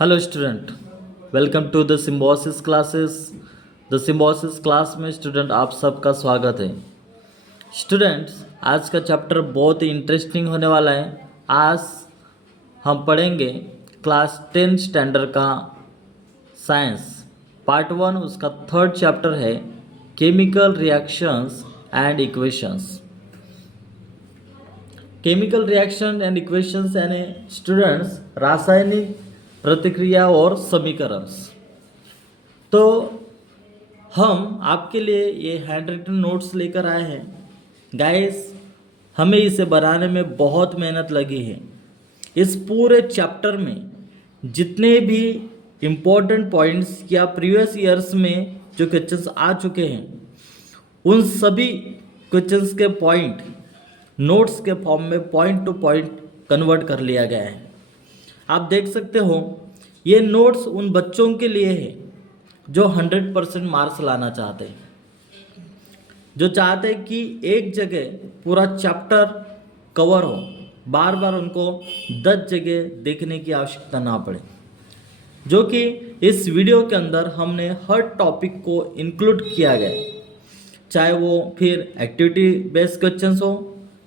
Hello student, welcome to the symbiosis classes. The symbiosis class में student आप सबका स्वागत है। स्टूडेंट्स, आज का चैप्टर बहुत ही इंटरेस्टिंग होने वाला है। आज हम पढ़ेंगे क्लास 10 स्टैंडर्ड का साइंस पार्ट 1, उसका थर्ड चैप्टर है chemical reactions and equations. Chemical reaction and equations यानी स्टूडेंट्स रासायनिक प्रतिक्रिया और समीकरण। तो हम आपके लिए ये हैंड रिटन नोट्स लेकर आए हैं गाइस। हमें इसे बनाने में बहुत मेहनत लगी है। इस पूरे चैप्टर में जितने भी इम्पोर्टेंट पॉइंट्स या प्रीवियस ईयर्स में जो क्वेश्चंस आ चुके हैं उन सभी क्वेश्चंस के पॉइंट नोट्स के फॉर्म में पॉइंट टू पॉइंट कन्वर्ट कर लिया गया है। आप देख सकते हो ये नोट्स उन बच्चों के लिए है जो 100% मार्क्स लाना चाहते हैं, जो चाहते हैं कि एक जगह पूरा चैप्टर कवर हो, बार बार उनको 10 जगह देखने की आवश्यकता ना पड़े। जो कि इस वीडियो के अंदर हमने हर टॉपिक को इंक्लूड किया गया, चाहे वो फिर एक्टिविटी बेस्ड क्वेश्चंस हो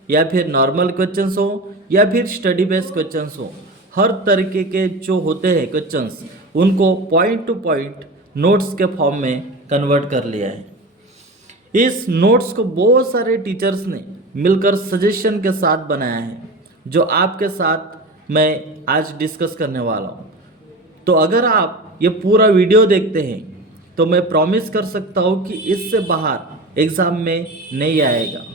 या फिर नॉर्मल क्वेश्चंस हो या फिर स्टडी बेस्ड क्वेश्चंस हो। हर तरीके के जो होते हैं क्वेश्चंस उनको पॉइंट टू पॉइंट नोट्स के फॉर्म में कन्वर्ट कर लिया है। इस नोट्स को बहुत सारे टीचर्स ने मिलकर सजेशन के साथ बनाया है, जो आपके साथ मैं आज डिस्कस करने वाला हूँ। तो अगर आप ये पूरा वीडियो देखते हैं तो मैं प्रॉमिस कर सकता हूँ कि इससे बाहर एग्ज़ाम में नहीं आएगा।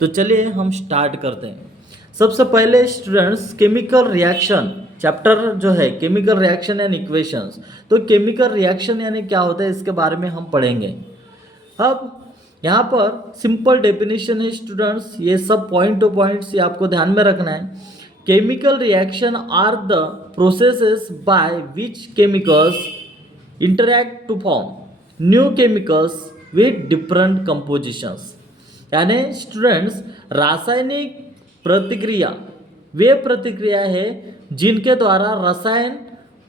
तो चलिए हम स्टार्ट करते हैं। सबसे पहले स्टूडेंट्स केमिकल रिएक्शन चैप्टर जो है केमिकल रिएक्शन एंड इक्वेशंस। तो केमिकल रिएक्शन यानी क्या होता है इसके बारे में हम पढ़ेंगे। अब यहाँ पर सिंपल डेफिनेशन है स्टूडेंट्स, ये सब पॉइंट टू पॉइंट्स ये आपको ध्यान में रखना है। Chemical reaction are the processes by which chemicals interact to form new chemicals with different compositions. यानी स्टूडेंट्स रासायनिक प्रतिक्रिया वे प्रतिक्रिया है जिनके द्वारा रसायन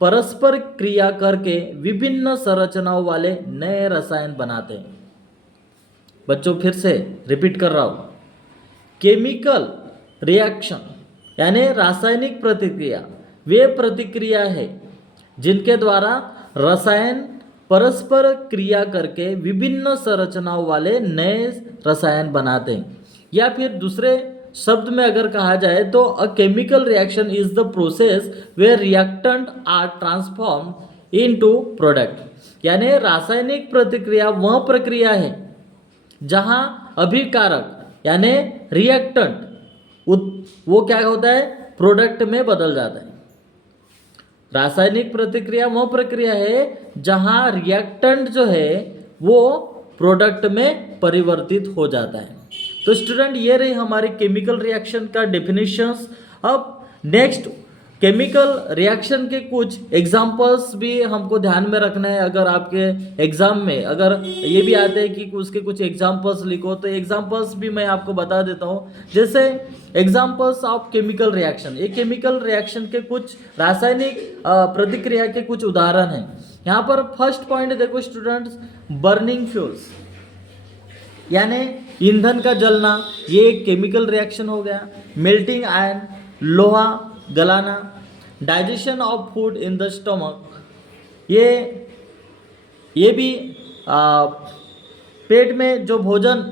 परस्पर क्रिया करके विभिन्न संरचनाओं वाले नए रसायन बनाते हैं। बच्चों फिर से रिपीट कर रहा हूँ, केमिकल रिएक्शन यानी रासायनिक प्रतिक्रिया वे प्रतिक्रिया है जिनके द्वारा रसायन परस्पर क्रिया करके विभिन्न संरचनाओं वाले नए रसायन बनाते हैं। या फिर दूसरे शब्द में अगर कहा जाए तो a chemical reaction is the process where reactant are transform into product. यानी रासायनिक प्रतिक्रिया वह प्रक्रिया है जहां अभिकारक यानी रिएक्टेंट वो क्या होता है, प्रोडक्ट में बदल जाता है। रासायनिक प्रतिक्रिया वह प्रक्रिया है जहां रिएक्टेंट जो है वो प्रोडक्ट में परिवर्तित हो जाता है। तो स्टूडेंट ये रही हमारी केमिकल रिएक्शन का डेफिनेशंस। अब नेक्स्ट केमिकल रिएक्शन के कुछ एग्जांपल्स भी हमको ध्यान में रखना है। अगर आपके एग्जाम में अगर ये भी आते हैं कि उसके कुछ एग्जांपल्स लिखो, तो एग्जांपल्स भी मैं आपको बता देता हूँ। जैसे एग्जांपल्स ऑफ केमिकल रिएक्शन, ये केमिकल रिएक्शन के कुछ रासायनिक प्रतिक्रिया के कुछ उदाहरण हैं। यहाँ पर फर्स्ट पॉइंट देखो स्टूडेंट्स, बर्निंग फ्यूल्स यानी ईंधन का जलना, ये एक केमिकल रिएक्शन हो गया। मेल्टिंग आयरन, लोहा गलाना, digestion of food in the stomach, ये भी पेट में जो भोजन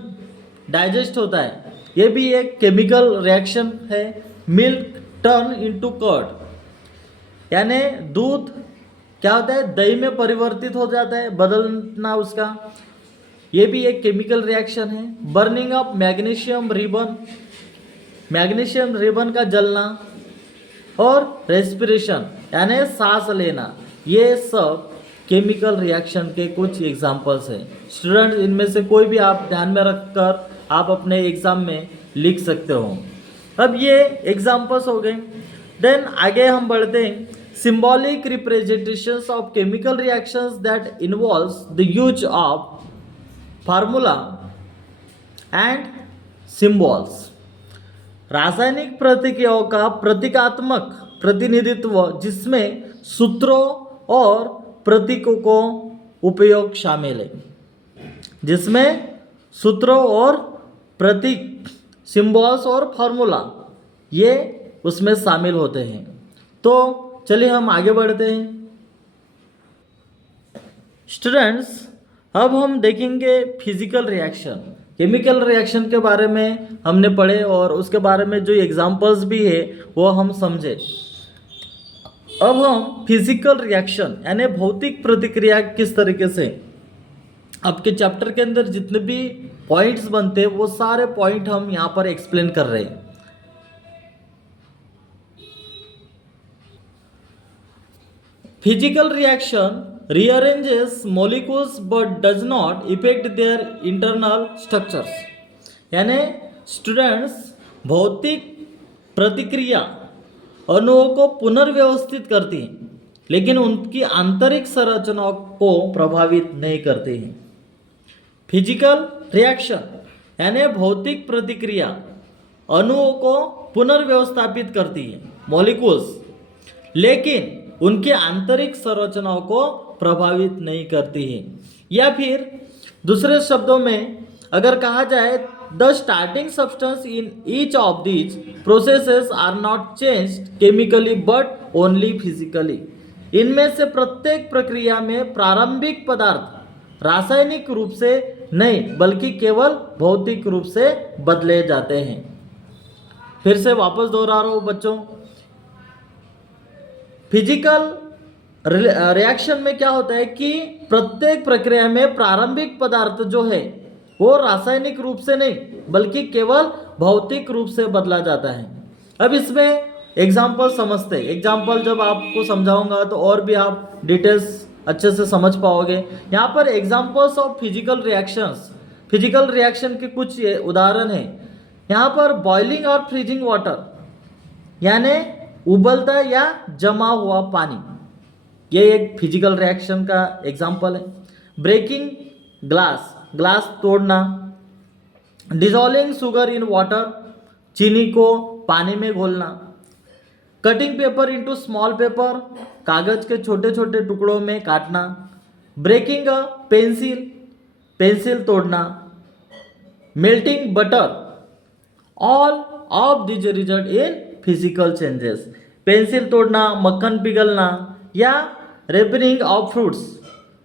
डाइजेस्ट होता है ये भी एक केमिकल रिएक्शन है। मिल्क टर्न इनटू कर्ड यानी दूध क्या होता है, दही में परिवर्तित हो जाता है, बदलना उसका, ये भी एक केमिकल रिएक्शन है। Burning of magnesium ribbon, magnesium ribbon का जलना, और रेस्पिरेशन यानी सांस लेना, ये सब केमिकल रिएक्शन के कुछ एग्जांपल्स हैं। स्टूडेंट इनमें से कोई भी आप ध्यान में रखकर आप अपने एग्जाम में लिख सकते हो। अब ये एग्जांपल्स हो गए। देन आगे हम बढ़ते हैं, symbolic representations of chemical reactions that involves the use of formula and symbols. रासायनिक प्रतिक्रियाओं का प्रतीकात्मक प्रतिनिधित्व जिसमें सूत्रों और प्रतीकों को उपयोग शामिल है, जिसमें सूत्रों और प्रतीक, सिंबल्स और फॉर्मूला ये उसमें शामिल होते हैं। तो चलिए हम आगे बढ़ते हैं। स्टूडेंट्स, अब हम देखेंगे फिजिकल रिएक्शन। केमिकल रिएक्शन के बारे में हमने पढ़े और उसके बारे में जो एग्जांपल्स भी है वो हम समझे। अब हम फिजिकल रिएक्शन यानी भौतिक प्रतिक्रिया किस तरीके से, आपके चैप्टर के अंदर जितने भी पॉइंट्स बनते हैं वो सारे पॉइंट हम यहाँ पर एक्सप्लेन कर रहे हैं। Physical reaction rearranges molecules but does not affect their internal structures। यानी स्टूडेंट्स, भौतिक प्रतिक्रिया अणुओं को पुनर्व्यवस्थित करती है लेकिन उनकी आंतरिक संरचनाओं को प्रभावित नहीं करती है। फिजिकल रिएक्शन यानी भौतिक प्रतिक्रिया अणुओं को पुनर्व्यवस्थापित करती है, मॉलिक्यूल्स, लेकिन उनकी आंतरिक संरचनाओं को प्रभावित नहीं करती है। या फिर दूसरे शब्दों में अगर कहा जाए, the starting substance in each of these processes are not changed chemically but only physically. इनमें से प्रत्येक प्रक्रिया में प्रारंभिक पदार्थ रासायनिक रूप से नहीं बल्कि केवल भौतिक रूप से बदले जाते हैं। फिर से वापस दोहरा रहा हूं बच्चों, फिजिकल रिएक्शन में क्या होता है कि प्रत्येक प्रक्रिया में प्रारंभिक पदार्थ जो है वो रासायनिक रूप से नहीं बल्कि केवल भौतिक रूप से बदला जाता है। अब इसमें एग्जाम्पल समझते हैं। एग्जाम्पल जब आपको समझाऊंगा तो और भी आप डिटेल्स अच्छे से समझ पाओगे। यहाँ पर examples of physical reactions, physical reaction के कुछ उदाहरण हैं। यहाँ पर बॉइलिंग और फ्रीजिंग वाटर यानी उबलता या जमा हुआ पानी, ये एक फिजिकल रिएक्शन का एग्जाम्पल है। ब्रेकिंग ग्लास, ग्लास तोड़ना। डिसॉल्विंग शुगर इन वाटर, चीनी को पानी में घोलना। Cutting paper into small paper, कागज के छोटे छोटे टुकड़ों में काटना। ब्रेकिंग अ पेंसिल, पेंसिल तोड़ना। Melting butter, all of this result in physical changes. Pencil तोड़ना, मक्खन पिघलना या रेपनिंग ऑफ फ्रूट्स,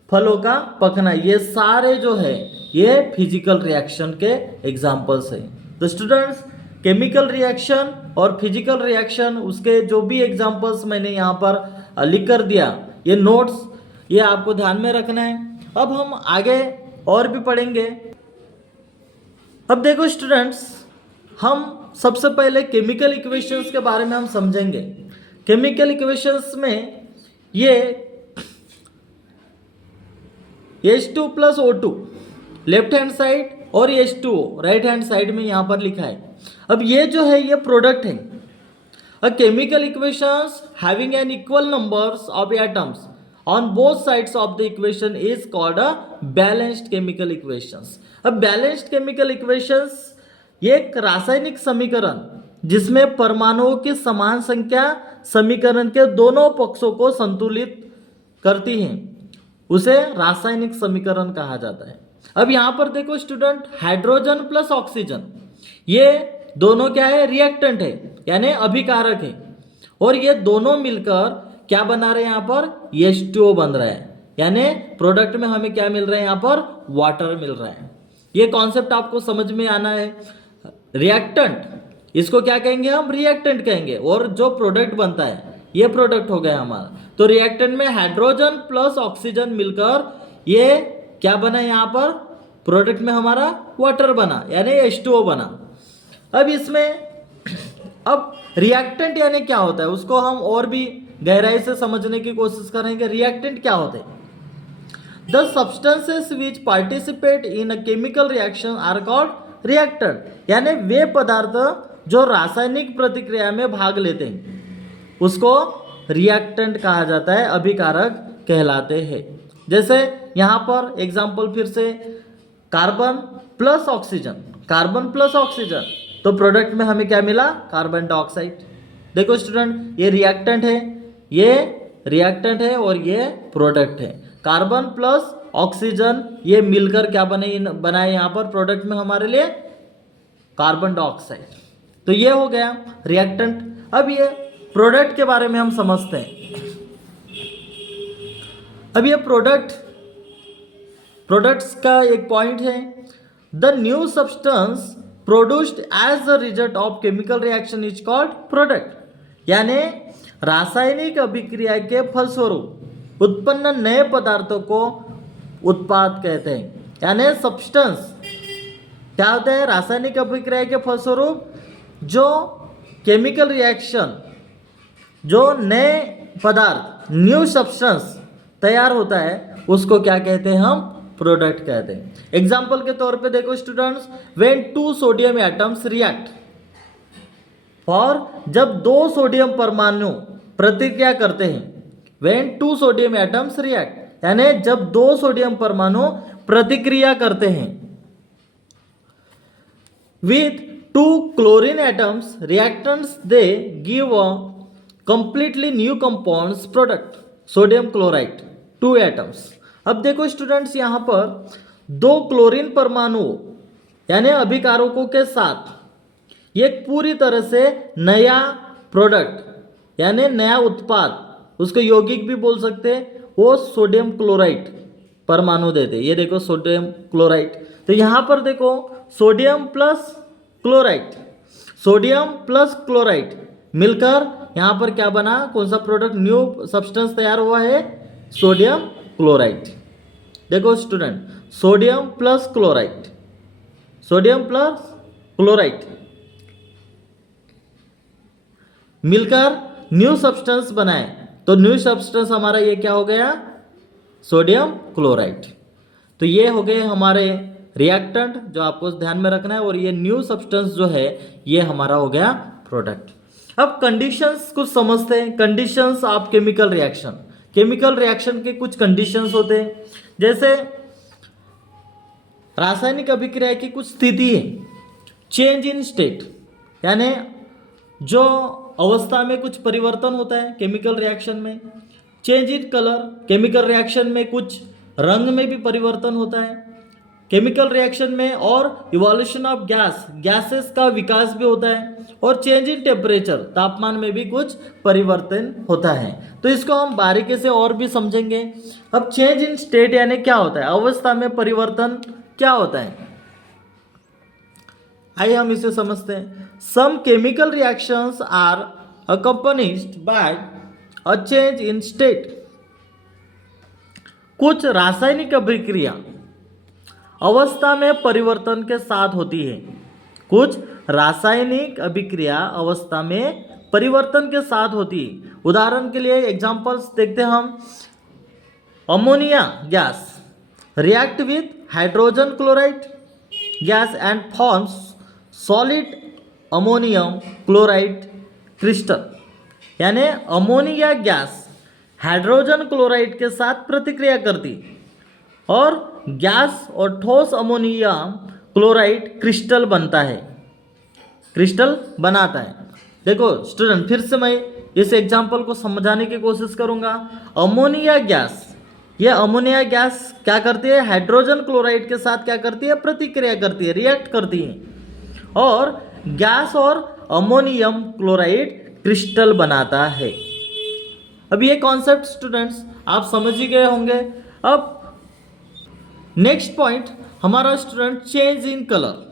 फलों का पकना, ये सारे जो है ये फिजिकल रिएक्शन के एग्जाम्पल्स हैं। तो स्टूडेंट्स, केमिकल रिएक्शन और फिजिकल रिएक्शन उसके जो भी एग्जाम्पल्स मैंने यहाँ पर लिख कर दिया, ये नोट्स ये आपको ध्यान में रखना है। अब हम आगे और भी पढ़ेंगे। अब देखो स्टूडेंट्स, हम सबसे पहले केमिकल इक्वेशंस के बारे में हम समझेंगे। केमिकल इक्वेशंस में ये H2 plus O2 left hand side और H2O राइट हैंड साइड में यहाँ पर लिखा है। अब ये जो है ये प्रोडक्ट है। A chemical equations having an equal numbers of atoms on both sides of the equation is called a balanced chemical equations. अब बैलेंस्ड केमिकल इक्वेशंस ये एक रासायनिक समीकरण जिसमें परमाणुओं की समान संख्या समीकरण के दोनों पक्षों को संतुलित करती है, उसे रासायनिक समीकरण कहा जाता है। अब यहाँ पर देखो स्टूडेंट, हाइड्रोजन प्लस ऑक्सीजन ये दोनों क्या है, रिएक्टेंट है यानी अभिकारक है, और ये दोनों मिलकर क्या बना रहे हैं, यहाँ पर H2O बन रहा है, यानी प्रोडक्ट में हमें क्या मिल रहा है, यहाँ पर वाटर मिल रहा है। ये कॉन्सेप्ट आपको समझ में आना है। रिएक्टेंट, इसको क्या कहेंगे हम, रिएक्टेंट कहेंगे, और जो प्रोडक्ट बनता है ये प्रोडक्ट हो गया हमारा। तो रिएक्टेंट में हाइड्रोजन प्लस ऑक्सीजन मिलकर ये क्या बना, यहाँ पर प्रोडक्ट में हमारा वाटर बना यानी H2O बना। अब इसमें अब रिएक्टेंट यानी क्या होता है उसको हम और भी गहराई से समझने की कोशिश करेंगे। रिएक्टेंट क्या होते हैं? The substances which participate in a chemical reaction are called reactant, यानी वे पदार्थ जो रासायनिक प्रतिक्रिया में भाग लेते हैं उसको रिएक्टेंट कहा जाता है, अभिकारक कहलाते हैं। जैसे यहाँ पर एग्जाम्पल फिर से, carbon plus oxygen, carbon plus oxygen, तो प्रोडक्ट में हमें क्या मिला, कार्बन डाइऑक्साइड। देखो स्टूडेंट, ये रिएक्टेंट है, ये रिएक्टेंट है और ये प्रोडक्ट है। कार्बन प्लस ऑक्सीजन ये मिलकर क्या बनाए यहाँ पर प्रोडक्ट में हमारे लिए कार्बन डाइऑक्साइड। तो ये हो गया रिएक्टेंट। अब ये प्रोडक्ट के बारे में हम समझते हैं। अब ये प्रोडक्ट्स का एक पॉइंट है, the new substance produced as a result of chemical reaction is called product. यानी रासायनिक अभिक्रिया के फलस्वरूप उत्पन्न नए पदार्थों को उत्पाद कहते हैं। यानी सब्सटेंस क्या होता है, रासायनिक अभिक्रिया के फलस्वरूप जो केमिकल रिएक्शन, जो नए पदार्थ न्यू सब्सटेंस तैयार होता है उसको क्या कहते हैं, हम प्रोडक्ट कहते हैं। एग्जाम्पल के तौर पे देखो students, when 2 sodium atoms react, और जब 2 सोडियम परमाणु प्रतिक्रिया करते हैं, व्हेन 2 सोडियम एटम्स रिएक्ट, यानी जब 2 सोडियम परमाणु प्रतिक्रिया करते हैं with 2 chlorine atoms reactants, they give a completely new compounds product sodium chloride 2 atoms. अब देखो स्टूडेंट्स, यहाँ पर 2 क्लोरीन परमाणुओं यानी अभिकारकों के साथ एक पूरी तरह से नया प्रोडक्ट यानी नया उत्पाद, उसको यौगिक भी बोल सकते हैं, वो सोडियम क्लोराइड परमाणु देते। ये देखो सोडियम क्लोराइड। तो यहाँ पर देखो sodium plus chloride, sodium plus chloride मिलकर यहाँ पर क्या बना, कौन सा प्रोडक्ट, न्यू सब्सटेंस तैयार हुआ है, सोडियम क्लोराइड। देखो student, sodium plus chloride, sodium plus chloride मिलकर न्यू सब्सटेंस बनाए, तो न्यू सब्सटेंस हमारा ये क्या हो गया, सोडियम क्लोराइड। तो ये हो गए हमारे रिएक्टेंट जो आपको ध्यान में रखना है, और ये न्यू सब्सटेंस जो है ये हमारा हो गया प्रोडक्ट। अब कंडीशंस कुछ समझते हैं, conditions of chemical reaction. Chemical reaction के कुछ कंडीशंस होते हैं, जैसे रासायनिक अभिक्रिया की कुछ स्थिति है, चेंज इन स्टेट, यानी जो अवस्था में कुछ परिवर्तन होता है केमिकल रिएक्शन में। Change in colour, chemical reaction में कुछ रंग में भी परिवर्तन होता है केमिकल रिएक्शन में, और इवोल्यूशन ऑफ गैसेस का विकास भी होता है, और चेंज इन टेम्परेचर, तापमान में भी कुछ परिवर्तन होता है। तो इसको हम बारीकी से और भी समझेंगे। अब चेंज इन स्टेट यानी क्या होता है, अवस्था में परिवर्तन क्या होता है, आइए हम इसे समझते हैं। Some chemical reactions are accompanied by a change in state. कुछ रासायनिक अभिक्रिया अवस्था में परिवर्तन के साथ होती है, कुछ रासायनिक अभिक्रिया अवस्था में परिवर्तन के साथ होती है। उदाहरण के लिए एग्जांपल्स देखते हैं हम। Ammonia gas react with hydrogen chloride gas and forms solid ammonium chloride crystal. यानी अमोनिया गैस हाइड्रोजन क्लोराइड के साथ प्रतिक्रिया करती और गैस और ठोस अमोनियम क्लोराइड क्रिस्टल बनता है, क्रिस्टल बनाता है। देखो स्टूडेंट, फिर से मैं इस एग्जांपल को समझाने की कोशिश करूंगा। अमोनिया गैस, ये अमोनिया गैस क्या करती है, हाइड्रोजन क्लोराइड के साथ क्या करती है, प्रतिक्रिया करती है, रिएक्ट करती है, और गैस और अमोनियम क्लोराइड क्रिस्टल बनाता है। अब ये कॉन्सेप्ट स्टूडेंट्स आप समझ ही गए होंगे। अब नेक्स्ट पॉइंट हमारा स्टूडेंट, चेंज इन कलर।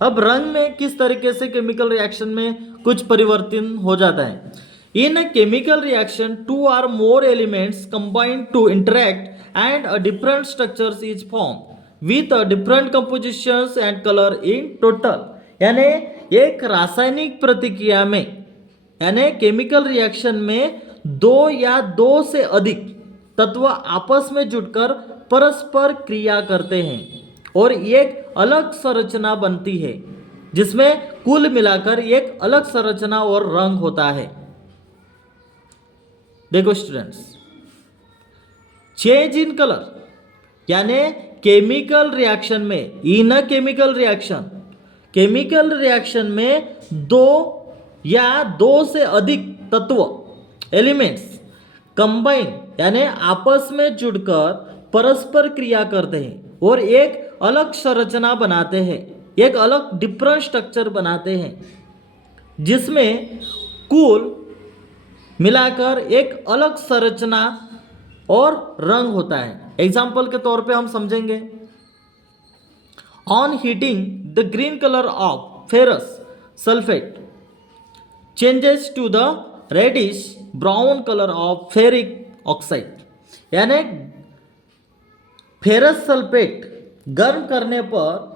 अब रंग में किस तरीके से केमिकल रिएक्शन में कुछ परिवर्तन हो जाता है। In a chemical reaction 2 or more elements combine to interact and a different structures is formed with a different compositions and color in total। यानी एक रासायनिक प्रतिक्रिया में, यानी केमिकल रिएक्शन में 2 या 2 से अधिक तत्व आपस में जुड़कर परस्पर क्रिया करते हैं और एक अलग संरचना बनती है, जिसमें कुल मिलाकर एक अलग संरचना और रंग होता है। देखो स्टूडेंट्स, चेंज इन कलर यानी केमिकल रिएक्शन में, in a chemical reaction, chemical reaction में 2 या दो से अधिक तत्व एलिमेंट्स कंबाइन यानी आपस में जुड़कर परस्पर क्रिया करते हैं और एक अलग संरचना बनाते हैं, एक अलग डिफरेंट स्ट्रक्चर बनाते हैं, जिसमें कुल मिलाकर एक अलग संरचना और रंग होता है। एग्जाम्पल के तौर पे हम समझेंगे, on heating the green colour of ferrous sulphate changes to the reddish brown colour of ferric oxide, यानी फेरस सल्फेट गर्म करने पर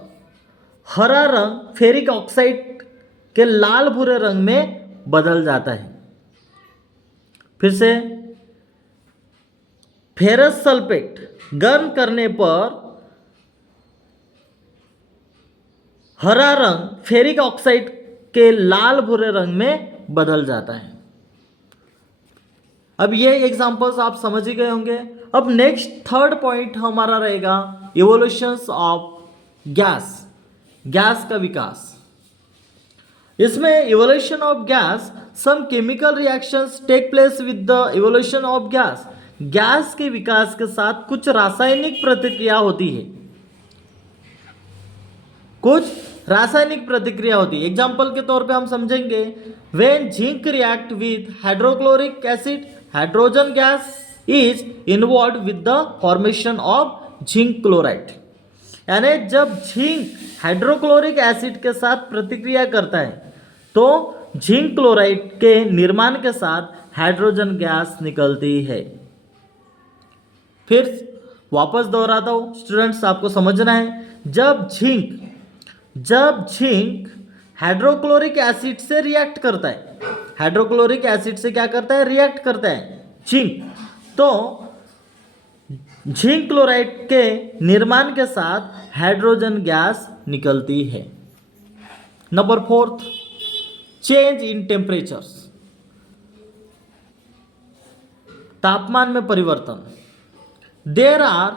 हरा रंग फेरिक ऑक्साइड के लाल भूरे रंग में बदल जाता है। फिर से, फेरस सल्फेट गर्म करने पर हरा रंग फेरिक ऑक्साइड के लाल भूरे रंग में बदल जाता है। अब ये एग्जांपल्स आप समझ ही गए होंगे। अब नेक्स्ट थर्ड पॉइंट हमारा रहेगा इवोल्यूशंस ऑफ गैस, गैस का विकास। इसमें evolution of gas, some chemical reactions take place with the evolution of gas. Gas के विकास के साथ कुछ रासायनिक प्रतिक्रिया होती है, कुछ रासायनिक प्रतिक्रिया होती है। एग्जाम्पल के तौर पे हम समझेंगे, when zinc react with hydrochloric acid hydrogen gas is involve with the formation of zinc chloride, यानी जब जिंक हाइड्रोक्लोरिक एसिड के साथ प्रतिक्रिया करता है तो जिंक क्लोराइड के निर्माण के साथ हाइड्रोजन गैस निकलती है। फिर वापस दोहराता हूं स्टूडेंट्स, आपको समझना है, जब जिंक हाइड्रोक्लोरिक एसिड से रिएक्ट करता है, हाइड्रोक्लोरिक एसिड से क्या करता है, रिएक्ट करता है जिंक, तो जिंक क्लोराइड के निर्माण के साथ हाइड्रोजन गैस निकलती है। Number fourth, change in temperatures, तापमान में परिवर्तन। There are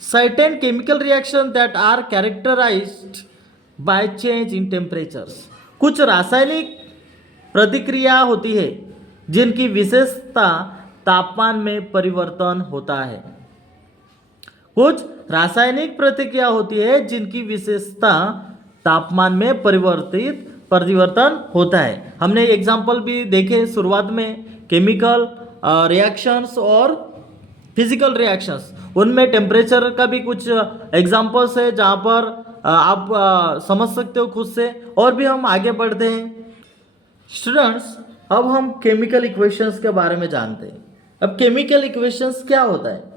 certain chemical reaction that are characterised by change in temperatures. कुछ रासायनिक प्रतिक्रिया होती है जिनकी विशेषता तापमान में परिवर्तन होता है। कुछ रासायनिक प्रतिक्रिया होती है जिनकी विशेषता तापमान में परिवर्तन होता है। हमने एग्जाम्पल भी देखे शुरुआत में, केमिकल रिएक्शंस और फिजिकल रिएक्शंस, उनमें टेम्परेचर का भी कुछ एग्जाम्पल्स है जहाँ पर आप समझ सकते हो खुद से। और भी हम आगे बढ़ते हैं स्टूडेंट्स। अब हम केमिकल इक्वेशंस के बारे में जानते हैं। अब केमिकल इक्वेशंस क्या होता है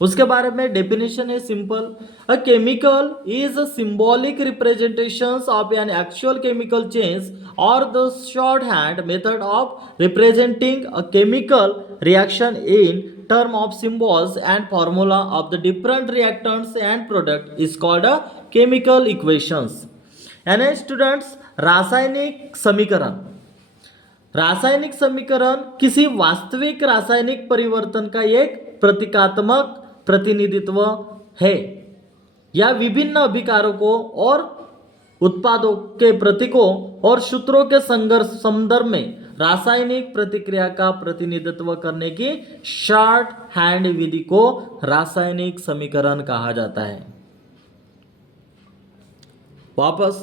उसके बारे में डेफिनेशन है simple, a chemical is a symbolic representations of an actual chemical change और the short hand method of representing a chemical reaction in term of symbols and formula of the different reactants and product is called a chemical equations। यानी students, रासायनिक समीकरण, रासायनिक समीकरण किसी वास्तविक रासायनिक परिवर्तन का एक प्रतीकात्मक प्रतिनिधित्व है या विभिन्न अभिकारकों और उत्पादों के प्रतीकों और सूत्रों के संदर्भ में रासायनिक प्रतिक्रिया का प्रतिनिधित्व करने की शॉर्ट हैंड विधि को रासायनिक समीकरण कहा जाता है। वापस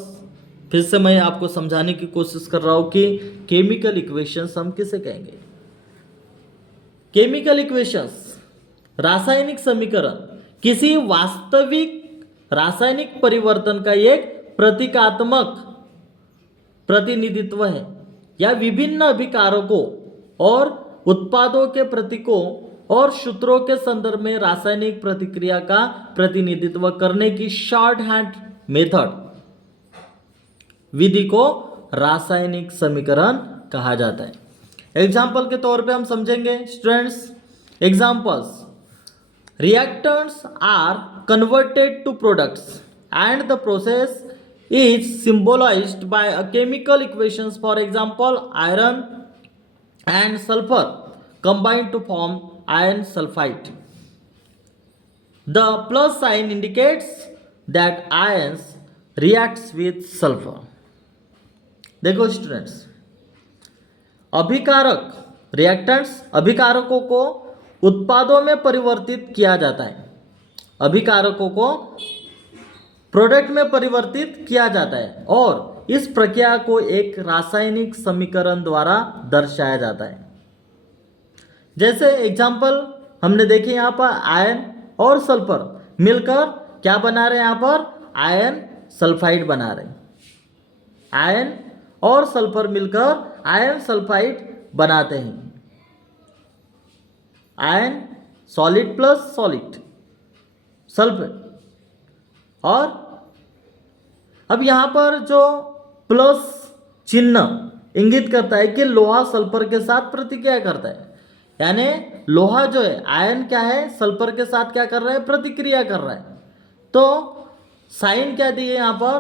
फिर से मैं आपको समझाने की कोशिश कर रहा हूं कि केमिकल इक्वेशंस हम किसे कहेंगे। केमिकल इक्वेशंस, रासायनिक समीकरण किसी वास्तविक रासायनिक परिवर्तन का एक प्रतीकात्मक प्रतिनिधित्व है या विभिन्न अभिकारकों और उत्पादों के प्रतीकों और सूत्रों के संदर्भ में रासायनिक प्रतिक्रिया का प्रतिनिधित्व करने की शॉर्ट हैंड मेथड विधि को रासायनिक समीकरण कहा जाता है। एग्जाम्पल के तौर पे हम समझेंगे students, examples, reactants are converted to products and the process is symbolized by a chemical equations. For example, iron and sulfur combine to form iron sulfide. The plus sign indicates that ions reacts with sulfur. देखो students, अभिकारक reactants अभिकारकों को उत्पादों में परिवर्तित किया जाता है। अभिकारकों को प्रोडक्ट में परिवर्तित किया जाता है और इस प्रक्रिया को एक रासायनिक समीकरण द्वारा दर्शाया जाता है। जैसे एग्जाम्पल हमने देखे यहाँ पर आयन और सल्फर मिलकर क्या बना रहे हैं, यहाँ पर आयन सल्फाइड बना रहे हैं। आयन और सल्फर मिलकर आयन सल्फाइड बनाते हैं। Ion solid plus solid sulphate. और अब यहाँ पर जो प्लस चिन्ह इंगित करता है कि लोहा सल्फर के साथ प्रतिक्रिया करता है, यानी लोहा जो है आयन क्या है, सल्फर के साथ क्या कर रहा है, प्रतिक्रिया कर रहा है। तो साइन क्या दिए यहाँ पर,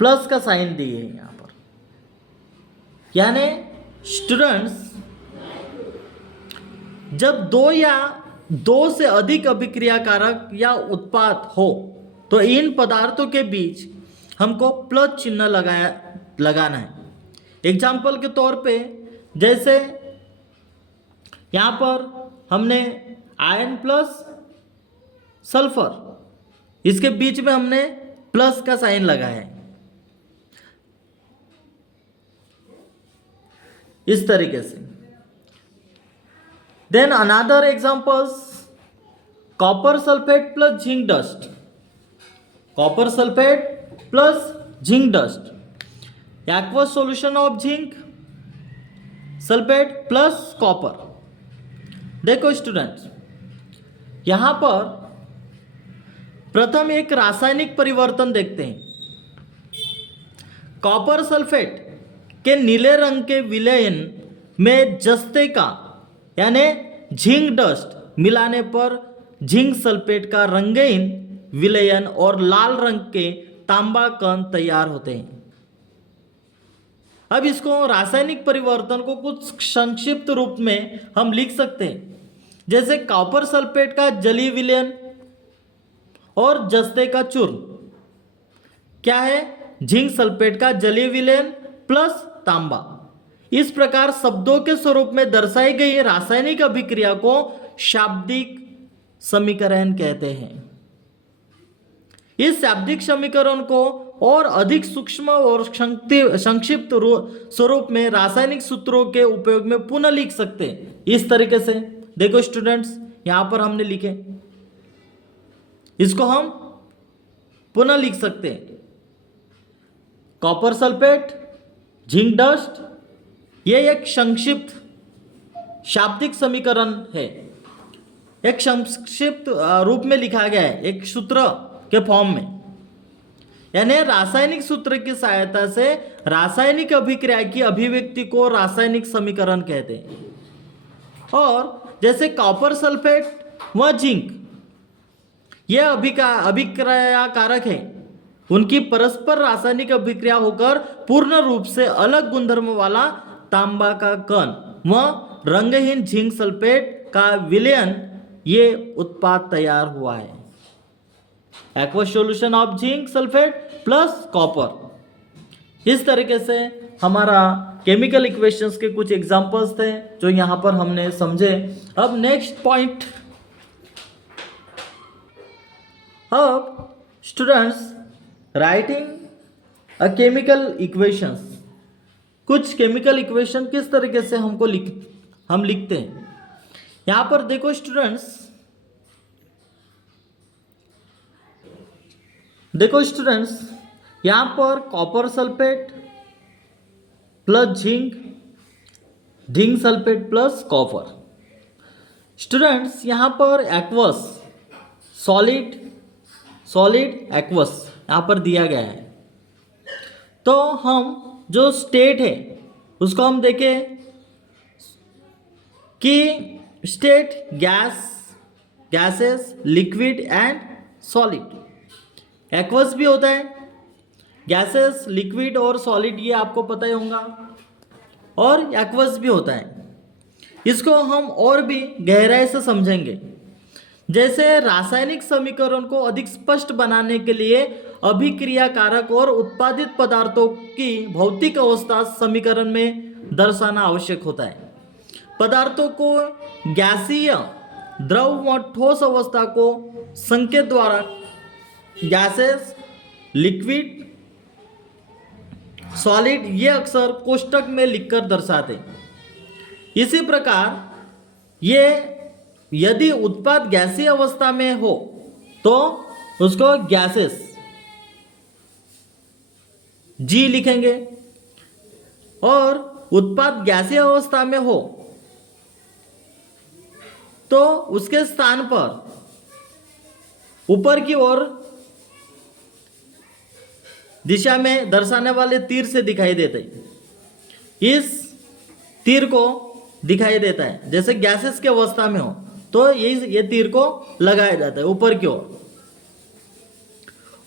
प्लस का साइन दिए है यहाँ पर। यानी स्टूडेंट्स जब दो या दो से अधिक अभिक्रिया कारक या उत्पाद हो तो इन पदार्थों के बीच हमको प्लस चिन्ह लगाना है। एग्जाम्पल के तौर पे जैसे यहाँ पर हमने आयन प्लस सल्फर, इसके बीच में हमने प्लस का साइन लगाया है इस तरीके से। Then another examples, copper sulphate plus zinc dust. Copper sulphate plus zinc dust, aqueous solution of zinc sulphate plus copper. देखो स्टूडेंट्स, यहां पर प्रथम एक रासायनिक परिवर्तन देखते हैं। कॉपर सल्फेट के नीले रंग के विलयन में जस्ते का यानी जिंक डस्ट मिलाने पर जिंक सल्फेट का रंगहीन विलयन और लाल रंग के तांबा कण तैयार होते हैं। अब इसको रासायनिक परिवर्तन को कुछ संक्षिप्त रूप में हम लिख सकते हैं। जैसे कॉपर सल्फेट का जलीय विलयन और जस्ते का चूर्ण क्या है, जिंक सल्फेट का जलीय विलयन प्लस तांबा। इस प्रकार शब्दों के स्वरूप में दर्शाई गई रासायनिक अभिक्रिया को शाब्दिक समीकरण कहते हैं। इस शाब्दिक समीकरण को और अधिक सूक्ष्म और संक्षिप्त स्वरूप में रासायनिक सूत्रों के उपयोग में पुनः लिख सकते हैं इस तरीके से। देखो स्टूडेंट्स, यहां पर हमने लिखे, इसको हम पुनः लिख सकते हैं। कॉपर सल्फेट, जिंक डस्ट, यह एक संक्षिप्त शाब्दिक समीकरण है, एक संक्षिप्त रूप में लिखा गया है, एक सूत्र के फॉर्म में। यानी रासायनिक सूत्र की सहायता से रासायनिक अभिक्रिया की अभिव्यक्ति को रासायनिक समीकरण कहते हैं। और जैसे कॉपर सल्फेट व जिंक ये अभिक्रिया कारक है, उनकी परस्पर रासायनिक अभिक्रिया होकर पूर्ण रूप से अलग गुणधर्म वाला तांबा का कण व रंगहीन जिंक सल्फेट का विलयन ये उत्पाद तैयार हुआ है। Aqueous solution of zinc sulphate plus copper. इस तरीके से हमारा केमिकल इक्वेशंस के कुछ एग्जांपल्स थे जो यहां पर हमने समझे। अब नेक्स्ट पॉइंट, अब students writing a chemical equations. कुछ केमिकल इक्वेशन किस तरीके से हम लिखते हैं। यहां पर देखो स्टूडेंट्स, यहां पर copper sulphate plus zinc sulphate plus copper. Students यहां पर एक्वस सॉलिड एक्वस यहां पर दिया गया है। तो हम जो स्टेट है उसको हम देखें कि state gases, liquid and solid. Aqueous भी होता है, गैसेस, लिक्विड और सॉलिड ये आपको पता ही होगा, और एक्वस भी होता है। इसको हम और भी गहराई से समझेंगे। जैसे रासायनिक समीकरण को अधिक स्पष्ट बनाने के लिए अभिक्रिया कारक और उत्पादित पदार्थों की भौतिक अवस्था समीकरण में दर्शाना आवश्यक होता है। पदार्थों को गैसीय, द्रव व ठोस अवस्था को संकेत द्वारा गैसेस, लिक्विड, सॉलिड ये अक्सर कोष्टक में लिखकर दर्शाते हैं। इसी प्रकार ये यदि उत्पाद गैसीय अवस्था में हो तो उसको गैसेस जी लिखेंगे, और उत्पाद गैसीय अवस्था में हो तो उसके स्थान पर ऊपर की ओर दिशा में दर्शाने वाले तीर से दिखाई देते हैं। इस तीर को दिखाई देता है, जैसे गैसेस की अवस्था में हो तो ये तीर को लगाया जाता है ऊपर की ओर।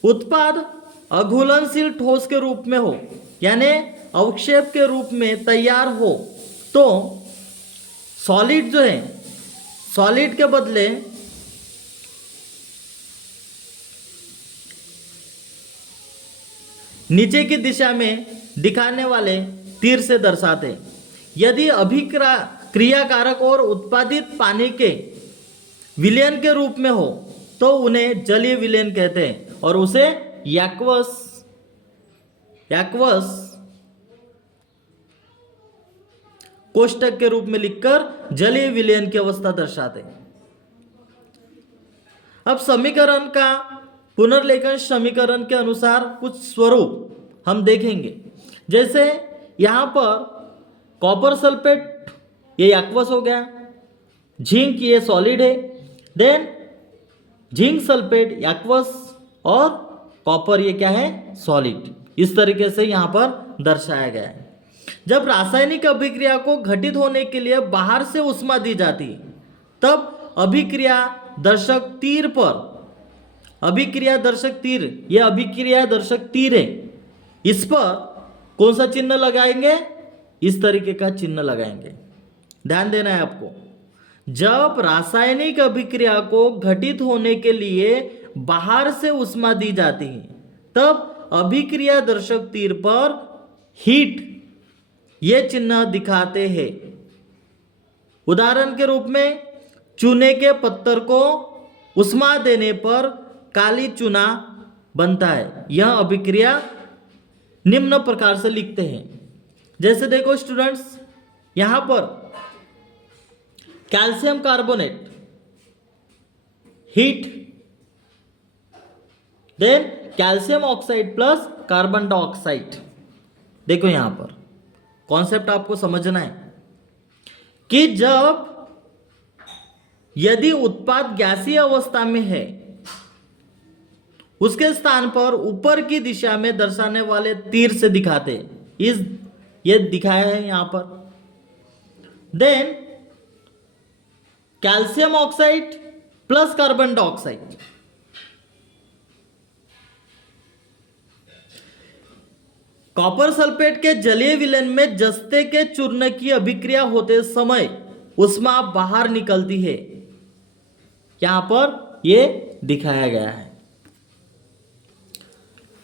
उत्पाद अघुलनशील ठोस के रूप में हो यानी अवक्षेप के रूप में तैयार हो तो सॉलिड जो है, सॉलिड के बदले नीचे की दिशा में दिखाने वाले तीर से दर्शाते। यदि अभिक्रिया कारक और उत्पादित पानी के विलयन के रूप में हो तो उन्हें जलीय विलयन कहते हैं और उसे एक्वस कोष्टक के रूप में लिखकर जलीय विलयन की अवस्था दर्शाते। अब समीकरण का पुनर्लेखन समीकरण के अनुसार कुछ स्वरूप हम देखेंगे। जैसे यहां पर कॉपर सल्फेट ये एक्वस हो गया, जिंक ये सॉलिड है, देन जिंक सल्फेट एक्वस और कॉपर ये क्या है, सॉलिड। इस तरीके से यहां पर दर्शाया गया है। जब रासायनिक अभिक्रिया को घटित होने के लिए बाहर से ऊष्मा दी जाती है तब अभिक्रिया दर्शक तीर पर, अभिक्रिया दर्शक तीर, यह अभिक्रिया दर्शक तीर है, इस पर कौन सा चिन्ह लगाएंगे, इस तरीके का चिन्ह लगाएंगे। ध्यान देना है आपको। जब रासायनिक अभिक्रिया को घटित होने के लिए बाहर से ऊष्मा दी जाती है तब अभिक्रिया दर्शक तीर पर हीट ये चिन्ह दिखाते हैं। उदाहरण के रूप में चूने के पत्थर को ऊष्मा देने पर काली चूना बनता है। यह अभिक्रिया निम्न प्रकार से लिखते हैं। जैसे देखो स्टूडेंट्स, यहां पर calcium carbonate heat, then calcium oxide plus carbon dioxide. देखो यहां पर कॉन्सेप्ट आपको समझना है कि जब यदि उत्पाद गैसीय अवस्था में है उसके स्थान पर ऊपर की दिशा में दर्शाने वाले तीर से दिखाते, इस ये दिखाया है यहां पर। Then calcium oxide plus carbon dioxide, copper sulphate के जलीय विलयन में जस्ते के चूर्ण की अभिक्रिया होते समय ऊष्मा बाहर निकलती है, यहां पर यह दिखाया गया है।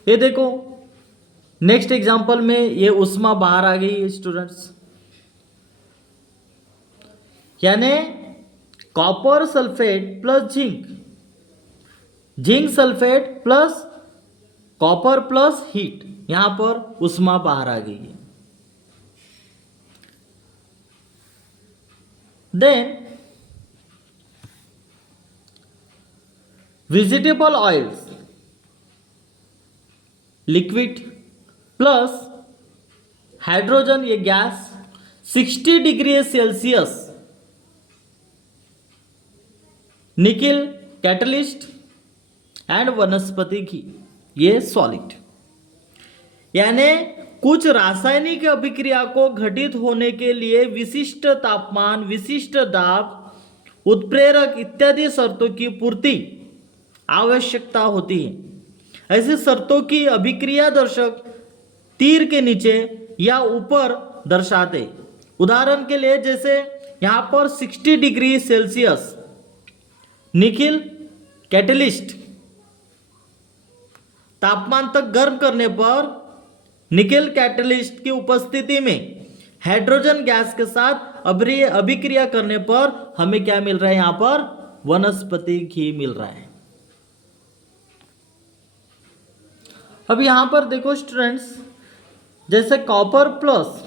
ये देखो नेक्स्ट एग्जांपल में ये ऊष्मा बाहर आ गई स्टूडेंट्स, यानी copper sulphate plus zinc, zinc sulphate plus copper plus heat, यहां पर ऊष्मा बाहर आ गई है। Then vegetable oils liquid plus hydrogen ये gas 60 degree Celsius, nickel catalyst and वनस्पति घी ये सॉलिड। यानी कुछ रासायनिक अभिक्रिया को घटित होने के लिए विशिष्ट तापमान, विशिष्ट दाब, उत्प्रेरक इत्यादि शर्तों की पूर्ति आवश्यकता होती है। ऐसी शर्तों की अभिक्रिया दर्शक तीर के नीचे या ऊपर दर्शाते। उदाहरण के लिए जैसे यहां पर 60 डिग्री सेल्सियस निकिल कैटलिस्ट, तापमान तक गर्म करने पर निकेल कैटलिस्ट की उपस्थिति में हाइड्रोजन गैस के साथ अभिक्रिया करने पर हमें क्या मिल रहा है? यहां पर वनस्पति घी मिल रहा है। अब यहां पर देखो स्टूडेंट्स, जैसे copper plus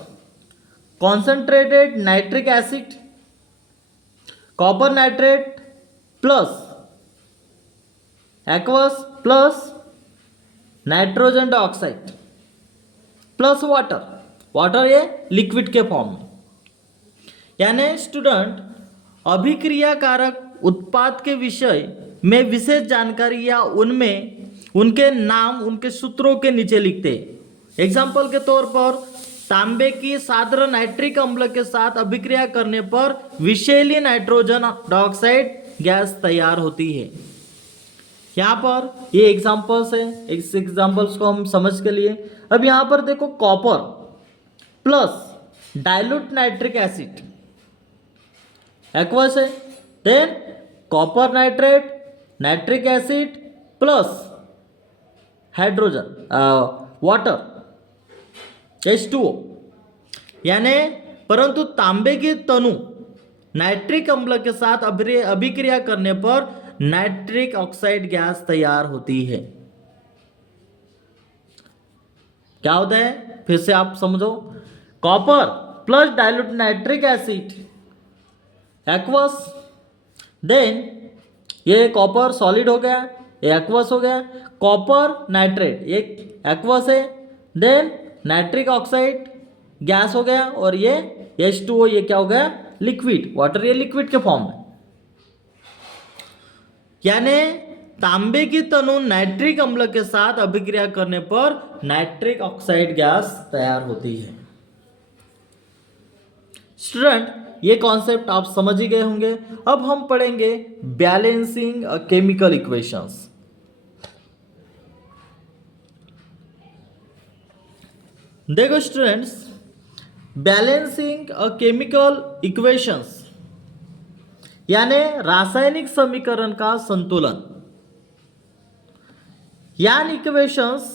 concentrated nitric acid, copper nitrate plus aqueous plus nitrogen dioxide plus water, water ये लिक्विड के फॉर्म में। यानी स्टूडेंट अभिक्रिया कारक उत्पाद के विषय में विशेष जानकारी या उनमें उनके नाम उनके सूत्रों के नीचे लिखते हैं। एग्जाम्पल के तौर पर तांबे की साद्र नाइट्रिक अम्ल के साथ अभिक्रिया करने पर विषैली नाइट्रोजन डाइऑक्साइड गैस तैयार होती है। यहाँ पर ये एग्जाम्पल्स है, इस एग्जाम्पल्स को हम समझ के लिए। अब यहाँ पर देखो copper plus dilute nitric acid aqueous है, then copper nitrate nitric acid plus hydrogen water H2O। यानी परंतु तांबे की तनु नाइट्रिक अम्ल के साथ अभिक्रिया करने पर नाइट्रिक ऑक्साइड गैस तैयार होती है। क्या होता है? फिर से आप समझो, copper plus dilute nitric acid aqueous, then ये कॉपर सॉलिड हो गया, ये एक्वस हो गया, कॉपर नाइट्रेट ये एक्वस है, देन नाइट्रिक ऑक्साइड गैस हो गया, और ये H2O ये क्या हो गया? लिक्विड, वाटर ये लिक्विड के फॉर्म में। यानी तांबे की तनु नाइट्रिक अम्ल के साथ अभिक्रिया करने पर नाइट्रिक ऑक्साइड गैस तैयार होती है। स्टूडेंट ये कॉन्सेप्ट आप समझ ही गए होंगे। अब हम पढ़ेंगे बैलेंसिंग केमिकल इक्वेशंस। देखो स्टूडेंट्स, बैलेंसिंग केमिकल इक्वेशंस यानी रासायनिक समीकरण का संतुलन। यान equations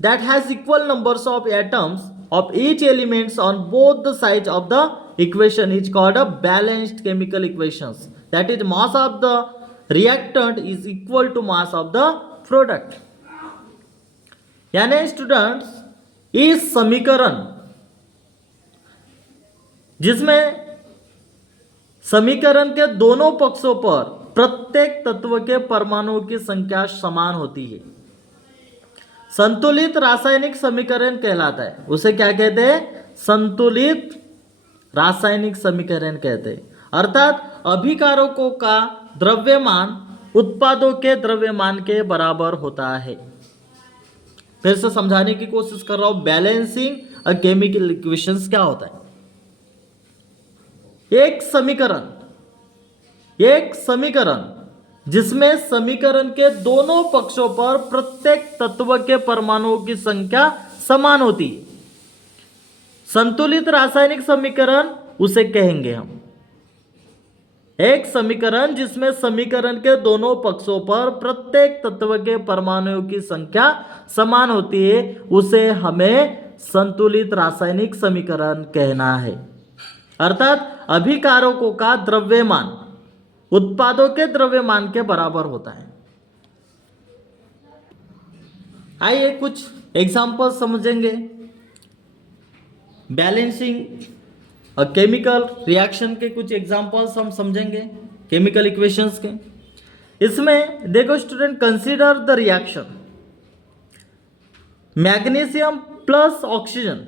that has equal numbers of atoms of each elements on both the sides of the equation is called a balanced chemical equations. That is, mass of the reactant is equal to mass of the product. यानी students इस समीकरण जिसमें समीकरण के दोनों पक्षों पर प्रत्येक तत्व के परमाणुओं की संख्या समान होती है, संतुलित रासायनिक समीकरण कहलाता है। उसे क्या कहते हैं? संतुलित रासायनिक समीकरण कहते हैं। अर्थात अभिकारकों का द्रव्यमान उत्पादों के द्रव्यमान के बराबर होता है। फिर से समझाने की कोशिश कर रहा हूं, बैलेंसिंग अ केमिकल इक्वेशंस क्या होता है। एक समीकरण जिसमें समीकरण के दोनों पक्षों पर प्रत्येक तत्व के परमाणुओं की संख्या समान होती है, संतुलित रासायनिक समीकरण उसे कहेंगे हम। एक समीकरण जिसमें समीकरण के दोनों पक्षों पर प्रत्येक तत्व के परमाणुओं की संख्या समान होती है, उसे हमें संतुलित रासायनिक समीकरण कहना है। अर्थात अभिकारकों का द्रव्यमान उत्पादों के द्रव्यमान के बराबर होता है। आइए कुछ एग्जाम्पल समझेंगे बैलेंसिंग और केमिकल रिएक्शन के। कुछ एग्जाम्पल्स हम समझेंगे केमिकल इक्वेशंस के। इसमें देखो student, consider the reaction magnesium plus oxygen.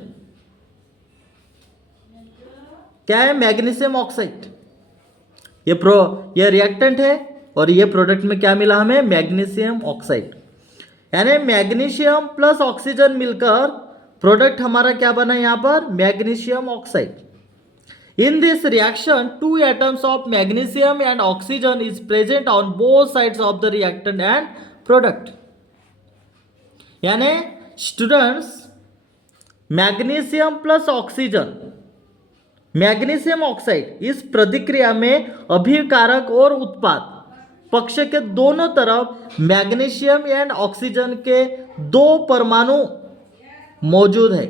क्या है? Magnesium oxide. ये रिएक्टेंट है और ये प्रोडक्ट में क्या मिला हमें? Magnesium oxide. यानी मैग्नीशियम प्लस ऑक्सीजन मिलकर प्रोडक्ट हमारा क्या बना? यहां पर magnesium oxide. In this reaction 2 atoms of magnesium and oxygen is present on both sides of the reactant and product. यानी students magnesium plus oxygen, magnesium oxide इस प्रतिक्रिया में अभिकारक और उत्पाद पक्ष के दोनों तरफ मैग्नीशियम एंड ऑक्सीजन के दो परमाणु मौजूद है,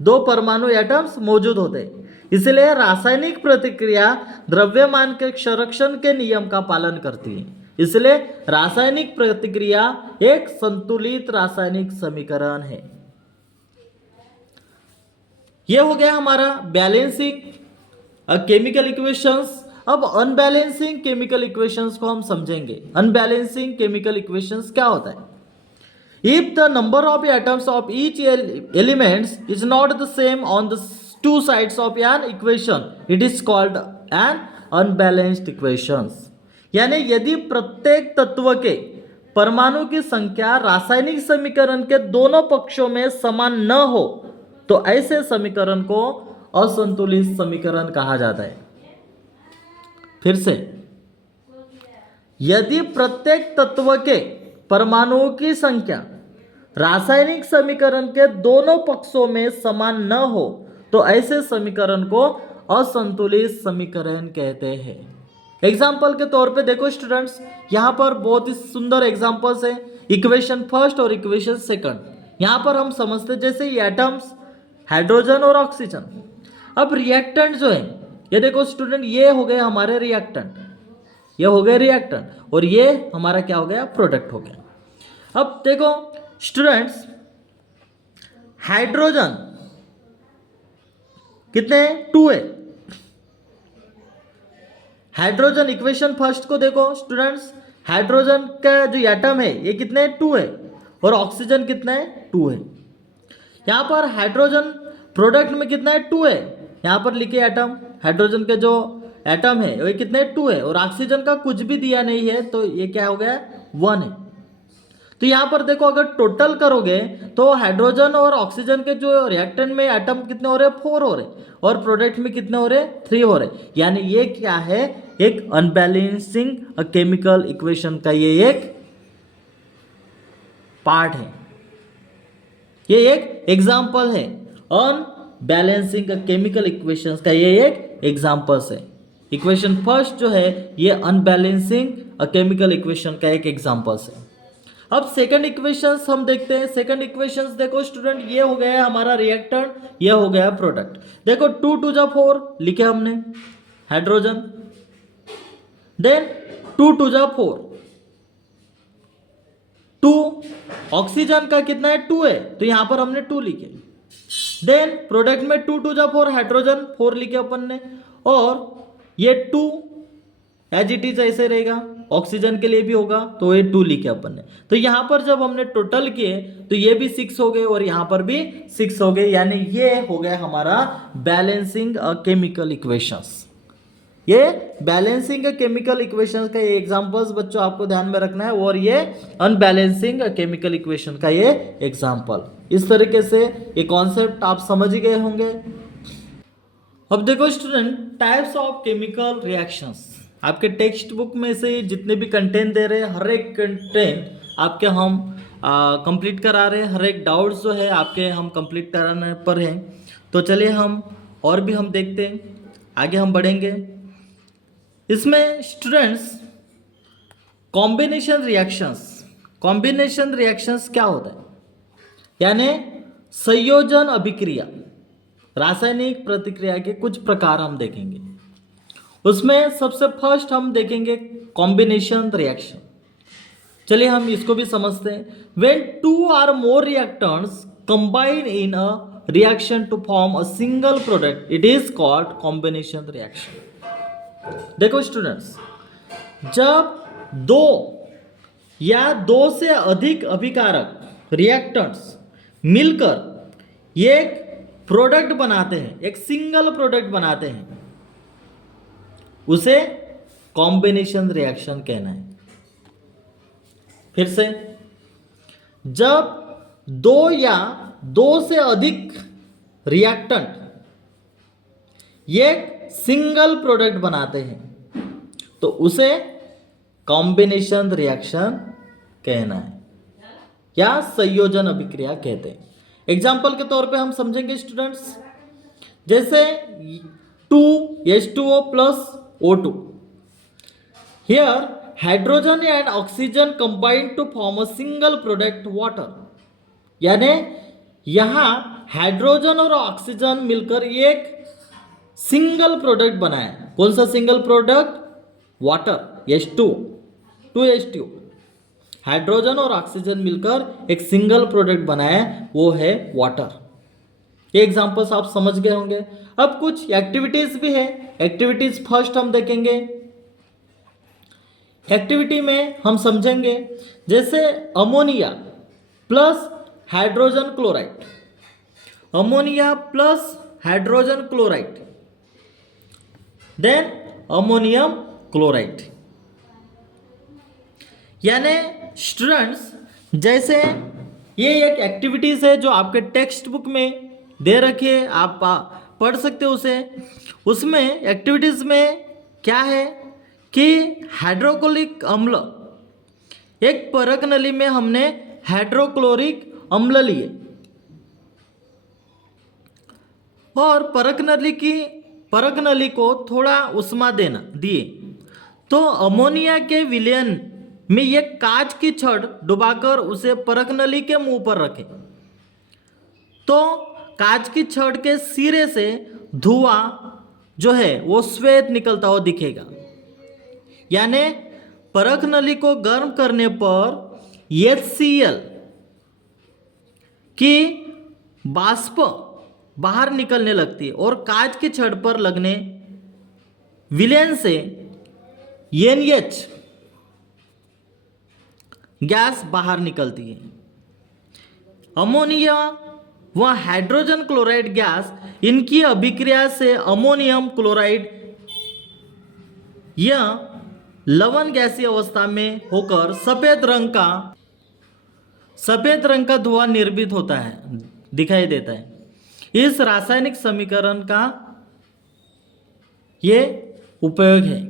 दो परमाणु एटम्स मौजूद होते हैं, इसलिए रासायनिक प्रतिक्रिया द्रव्यमान के संरक्षण के नियम का पालन करती है। इसलिए रासायनिक प्रतिक्रिया एक संतुलित रासायनिक समीकरण है। यह हो गया हमारा बैलेंसिंग केमिकल इक्वेशंस। अब अनबैलेंसिंग केमिकल इक्वेशंस को हम समझेंगे। अनबैलेंसिंग केमिकल इक्वेशंस क्या होता है? If the number of atoms of each elements is not the same on the two sides of an equation, it is called an unbalanced equations. यानी यदि प्रत्येक तत्व के परमाणु की संख्या रासायनिक समीकरण के दोनों पक्षों में समान न हो तो ऐसे समीकरण को असंतुलित समीकरण कहा जाता है। फिर से, यदि प्रत्येक तत्व के परमाणुओं की संख्या रासायनिक समीकरण के दोनों पक्षों में समान न हो तो ऐसे समीकरण को असंतुलित समीकरण कहते हैं। एग्जाम्पल के तौर पे देखो स्टूडेंट्स, यहाँ पर बहुत ही सुंदर एग्जाम्पल्स है, इक्वेशन फर्स्ट और इक्वेशन सेकंड। यहाँ पर हम समझते जैसे ये एटम्स हाइड्रोजन और ऑक्सीजन। अब रिएक्टेंट जो है, ये देखो स्टूडेंट, ये हो गए हमारे रिएक्टेंट, ये हो गए रिएक्टेंट और ये हमारा क्या हो गया? प्रोडक्ट हो गया। अब देखो स्टूडेंट्स, हाइड्रोजन कितने हैं? 2 है। हाइड्रोजन इक्वेशन फर्स्ट को देखो स्टूडेंट्स, हाइड्रोजन का जो एटम है ये कितने? 2 है और ऑक्सीजन कितना है? 2 है। यहां पर हाइड्रोजन प्रोडक्ट में कितना है? 2 है। यहां पर लिखे एटम, हाइड्रोजन के जो एटम है ये कितने? 2 है और ऑक्सीजन का कुछ भी दिया नहीं है तो ये क्या हो गया? 1 है। तो यहां पर देखो अगर टोटल करोगे तो हाइड्रोजन और ऑक्सीजन के जो रिएक्टेंट में एटम कितने हो रहे? 4 हो रहे और प्रोडक्ट में कितने हो रहे? 3 हो रहे। यानी ये क्या है? एक अनबैलेंसिंग केमिकल इक्वेशन का ये एक पार्ट है, ये एक एग्जाम्पल है। अनबैलेंसिंग केमिकल इक्वेशंस का ये एक एग्जाम्पल्स है। इक्वेशन फर्स्ट जो है ये अनबैलेंसिंग केमिकल इक्वेशन का एक एग्जाम्पल्स है। अब सेकंड इक्वेशंस हम देखते हैं। सेकंड इक्वेशंस देखो स्टूडेंट, ये हो गया हमारा रिएक्टेंट, ये हो गया प्रोडक्ट। देखो 2 2 जा 4 लिखे हमने हाइड्रोजन, देन 2 2 जा 4, 2 ऑक्सीजन का कितना है? 2 है तो यहां पर हमने 2 लिखे। देन प्रोडक्ट में 2 2 जा 4 हाइड्रोजन 4 लिखे अपन ने, और ये 2 एज इट इज ऐसे रहेगा, ऑक्सीजन के लिए भी होगा तो ये 2 लिखे अपन ने। तो यहां पर जब हमने टोटल किए तो ये भी 6 हो गए और यहां पर भी 6 हो गए। यानी ये हो गया हमारा बैलेंसिंग केमिकल इक्वेशंस। ये बैलेंसिंग केमिकल इक्वेशंस का ये एग्जांपल्स बच्चों आपको ध्यान में रखना है, और ये अनबैलेंसिंग केमिकल इक्वेशन का ये एग्जांपल। इस तरीके से ये कॉन्सेप्ट आप समझ ही गए होंगे। अब देखो student, types of chemical reactions. आपके टेक्स्ट बुक में से जितने भी कंटेंट दे रहे हैं हर एक कंटेंट आपके हम कंप्लीट करा रहे हैं। हर एक डाउट्स जो है आपके हम कंप्लीट कराने पर हैं। तो चलिए हम और भी हम देखते हैं, आगे हम बढ़ेंगे। इसमें students combination reactions, combination reactions क्या होता है? यानी संयोजन अभिक्रिया, रासायनिक प्रतिक्रिया के कुछ प्रकार हम देखेंगे। उसमें सबसे फर्स्ट हम देखेंगे कॉम्बिनेशन रिएक्शन। चलिए हम इसको भी समझते हैं। When 2 or more reactants combine in a reaction to form a single product, it is called combination reaction. देखो स्टूडेंट्स, जब 2 या 2 से अधिक अभिकारक रिएक्टेंट्स मिलकर एक प्रोडक्ट बनाते हैं, एक सिंगल प्रोडक्ट बनाते हैं, उसे कॉम्बिनेशन रिएक्शन कहना है। फिर से, जब 2 या 2 से अधिक रिएक्टेंट एक सिंगल प्रोडक्ट बनाते हैं तो उसे कॉम्बिनेशन रिएक्शन कहना है या संयोजन अभिक्रिया कहते हैं। एग्जाम्पल के तौर पे हम समझेंगे स्टूडेंट्स, जैसे 2H2O plus O2, here hydrogen and oxygen combine to form a single product water, यानी यहाँ हाइड्रोजन और ऑक्सीजन मिलकर एक सिंगल प्रोडक्ट बनाया। कौन सा single product? Water, H2, 2H2। Hydrogen और ऑक्सीजन मिलकर एक सिंगल प्रोडक्ट बनाया, वो है वाटर। ये एग्जांपल्स आप समझ गए होंगे। अब कुछ एक्टिविटीज भी है। एक्टिविटीज फर्स्ट हम देखेंगे। एक्टिविटी में हम समझेंगे जैसे ammonia plus hydrogen chloride, ammonia plus hydrogen chloride, then ammonium chloride. यानी स्टूडेंट्स, जैसे ये एक एक्टिविटीज है जो आपके टेक्स्ट बुक में दे रखी है, आप पढ़ सकते हो उसे। उसमें एक्टिविटीज में क्या है कि हाइड्रोक्लोरिक अम्ल, एक परख नली में हमने हाइड्रोक्लोरिक अम्ल लिए और परख नली को थोड़ा उष्मा दिए, तो अमोनिया के विलयन में एक कांच की छड़ डुबाकर उसे परख नली के मुंह पर रखें, तो कांच की छड़ के सिरे से धुआं जो है वो श्वेत निकलता हुआ दिखेगा। यानी परख नली को गर्म करने पर HCl की बाष्प बाहर निकलने लगती है और कांच की छड़ पर लगने विलयन से NH गैस बाहर निकलती है। अमोनिया व हाइड्रोजन क्लोराइड गैस, इनकी अभिक्रिया से अमोनियम क्लोराइड यह लवण गैसीय अवस्था में होकर सफेद रंग का धुआं निर्मित होता है, दिखाई देता है। इस रासायनिक समीकरण का ये उपयोग है।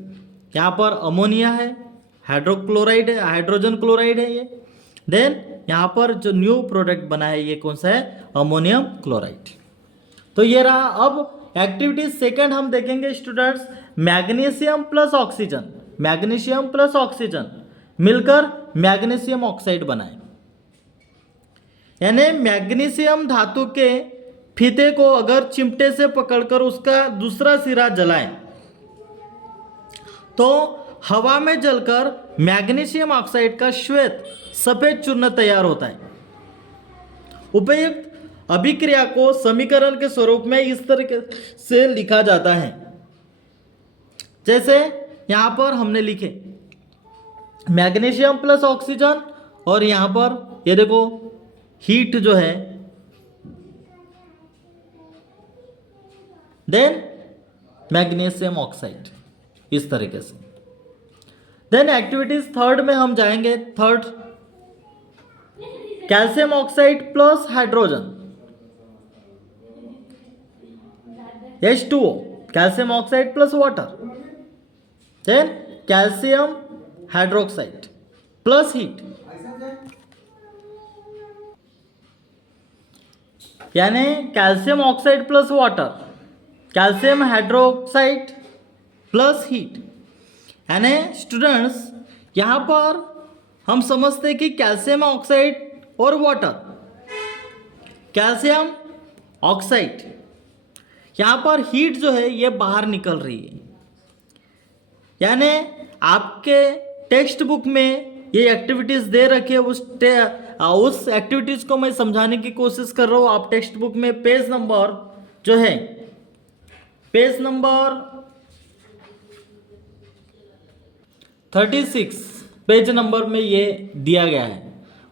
यहाँ पर अमोनिया है, हाइड्रोक्लोराइड है, हाइड्रोजन क्लोराइड है ये, देन यहाँ पर जो न्यू प्रोडक्ट बना है ये कौन सा है? Ammonium chloride. तो ये रहा। अब एक्टिविटी सेकंड हम देखेंगे students, magnesium plus oxygen, magnesium plus oxygen मिलकर मैग्नीशियम ऑक्साइड बनाए। यानी मैग्नीशियम धातु के फीते को अगर चिमटे से पकड़कर उसका दूसरा सिरा जलाएं तो हवा में जलकर मैग्नीशियम ऑक्साइड का श्वेत सफेद चूर्ण तैयार होता है। उपयुक्त अभिक्रिया को समीकरण के स्वरूप में इस तरीके से लिखा जाता है, जैसे यहां पर हमने लिखे मैग्नीशियम प्लस ऑक्सीजन और यहां पर ये देखो हीट जो है, देन मैग्नीशियम ऑक्साइड, इस तरीके से। देन एक्टिविटीज थर्ड में हम जाएंगे। Third, calcium oxide plus hydrogen, H2O, calcium oxide plus water, then calcium hydroxide plus heat. यानी calcium oxide plus water, calcium hydroxide plus heat. यानी स्टूडेंट्स, यहाँ पर हम समझते हैं कि कैल्शियम ऑक्साइड और वाटर, कैल्शियम ऑक्साइड, यहाँ पर हीट जो है ये बाहर निकल रही है। यानी आपके टेक्स्ट बुक में ये एक्टिविटीज दे रखे, उस एक्टिविटीज को मैं समझाने की कोशिश कर रहा हूँ। आप टेक्स्ट बुक में पेज नंबर जो है, पेज नंबर 36 पेज नंबर में ये दिया गया है,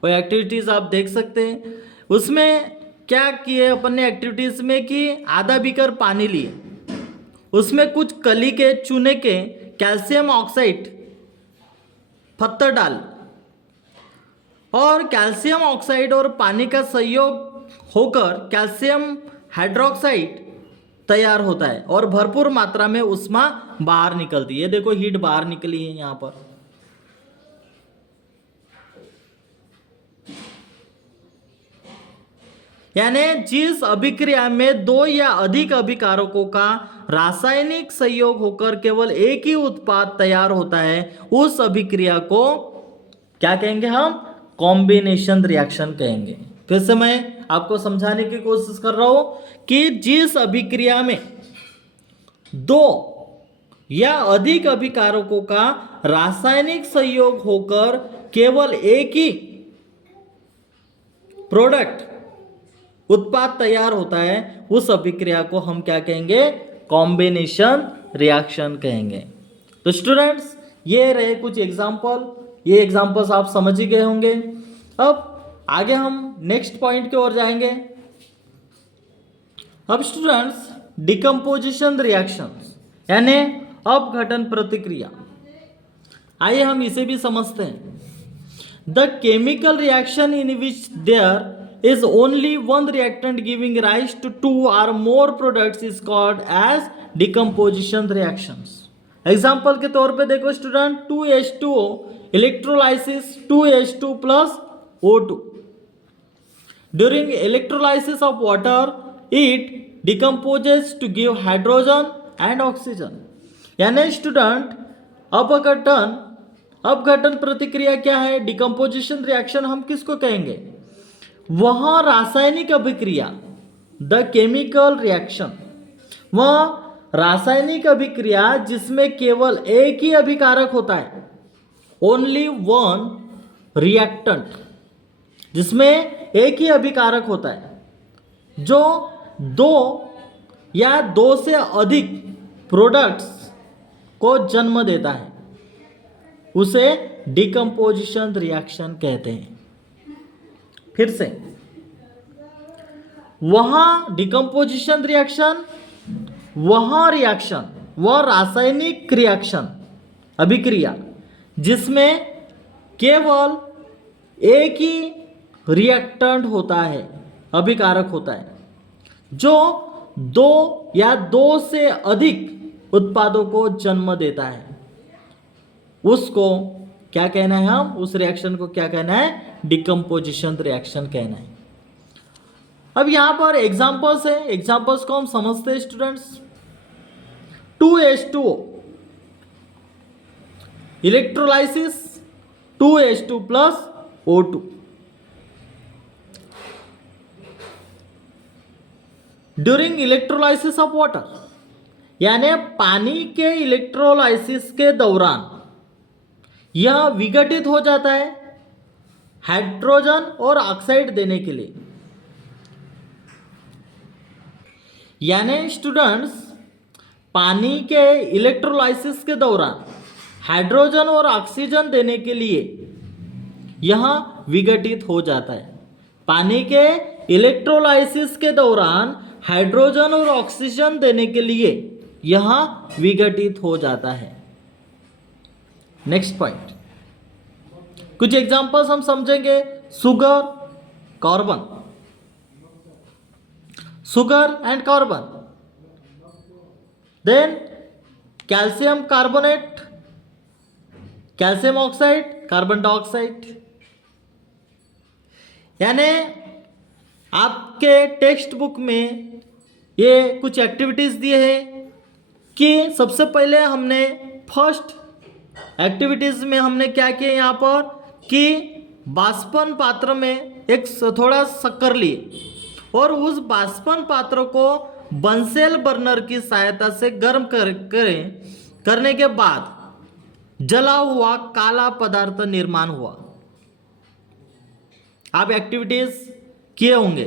वो एक्टिविटीज आप देख सकते हैं। उसमें क्या किए अपन ने एक्टिविटीज में कि आधा बीकर पानी लिए, उसमें कुछ कली के चूने के कैल्शियम ऑक्साइड पत्थर डाल और कैल्शियम ऑक्साइड और पानी का संयोग होकर कैल्शियम हाइड्रोक्साइड तैयार होता है और भरपूर मात्रा में उष्मा बाहर निकलती है। ये देखो हीट बाहर निकली है यहाँ पर। यानी जिस अभिक्रिया में दो या अधिक अभिकारकों का रासायनिक संयोग होकर केवल एक ही उत्पाद तैयार होता है, उस अभिक्रिया को क्या कहेंगे हम? कॉम्बिनेशन रिएक्शन कहेंगे। फिर से मैं आपको समझाने की कोशिश कर रहा हूं कि जिस अभिक्रिया में दो या अधिक अभिकारकों का रासायनिक संयोग होकर केवल एक ही प्रोडक्ट उत्पाद तैयार होता है, उस अभिक्रिया को हम क्या कहेंगे? कॉम्बिनेशन रिएक्शन कहेंगे। तो स्टूडेंट्स, ये रहे कुछ एग्जाम्पल, ये एग्जाम्पल्स आप समझ ही गए होंगे। अब आगे हम नेक्स्ट पॉइंट की ओर जाएंगे। अब स्टूडेंट्स, डिकम्पोजिशन रिएक्शंस यानी अपघटन प्रतिक्रिया, आइए हम इसे भी समझते हैं। The chemical reaction in which there is only one reactant giving rise to two or more products is called as decomposition reactions. Example के तौर पे देखो student, 2H2O electrolysis 2H2 plus O2. During electrolysis of water, it decomposes to give hydrogen and oxygen. यानी student, अपघटन प्रतिक्रिया क्या है? Decomposition reaction हम किसको कहेंगे? वह रासायनिक अभिक्रिया, द केमिकल रिएक्शन, वह रासायनिक अभिक्रिया जिसमें केवल एक ही अभिकारक होता है, ओनली वन रिएक्टेंट, जिसमें एक ही अभिकारक होता है, जो दो या दो से अधिक प्रोडक्ट्स को जन्म देता है, उसे डिकम्पोजिशन रिएक्शन कहते हैं। फिर से, वहां डिकम्पोजिशन रिएक्शन, वह रासायनिक रिएक्शन अभिक्रिया जिसमें केवल एक ही रिएक्टेंट होता है, अभिकारक होता है, जो दो या दो से अधिक उत्पादों को जन्म देता है, उसको क्या कहना है? हम उस रिएक्शन को क्या कहना है? डिकम्पोजिशन रिएक्शन कहना है। अब यहां पर एग्जांपल्स है, एग्जांपल्स को हम समझते हैं students. 2H2O electrolysis 2H2 plus O2. During electrolysis of water, यानी पानी के इलेक्ट्रोलाइसिस के दौरान यह विघटित हो जाता है हाइड्रोजन और ऑक्साइड देने के लिए। यानी स्टूडेंट्स, पानी के इलेक्ट्रोलाइसिस के दौरान हाइड्रोजन और ऑक्सीजन देने के लिए यह विघटित हो जाता है। पानी के इलेक्ट्रोलाइसिस के दौरान हाइड्रोजन और ऑक्सीजन देने के लिए यह विघटित हो जाता है। नेक्स्ट पॉइंट, कुछ एग्जांपल्स हम समझेंगे। Sugar and carbon, then calcium carbonate, calcium oxide, carbon dioxide. यानी आपके टेक्स्ट बुक में ये कुछ एक्टिविटीज दिए हैं कि सबसे पहले हमने फर्स्ट एक्टिविटीज में हमने क्या किया यहाँ पर कि बाष्पन पात्र में एक थोड़ा शक्कर लिए और उस बाष्पन पात्र को बंसेल बर्नर की सहायता से गर्म करने के बाद जला हुआ काला पदार्थ निर्माण हुआ। आप एक्टिविटीज किए होंगे।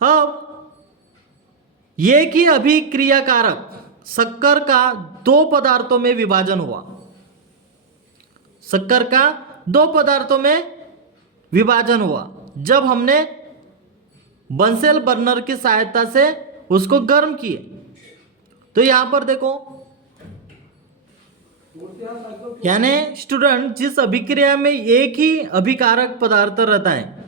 अब एक ही अभिक्रियाकारक शक्कर का दो पदार्थों में विभाजन हुआ, शक्कर का दो पदार्थों में विभाजन हुआ जब हमने बंसेल बर्नर की सहायता से उसको गर्म किए। तो यहां पर देखो, यानी स्टूडेंट, जिस अभिक्रिया में एक ही अभिकारक पदार्थ रहता है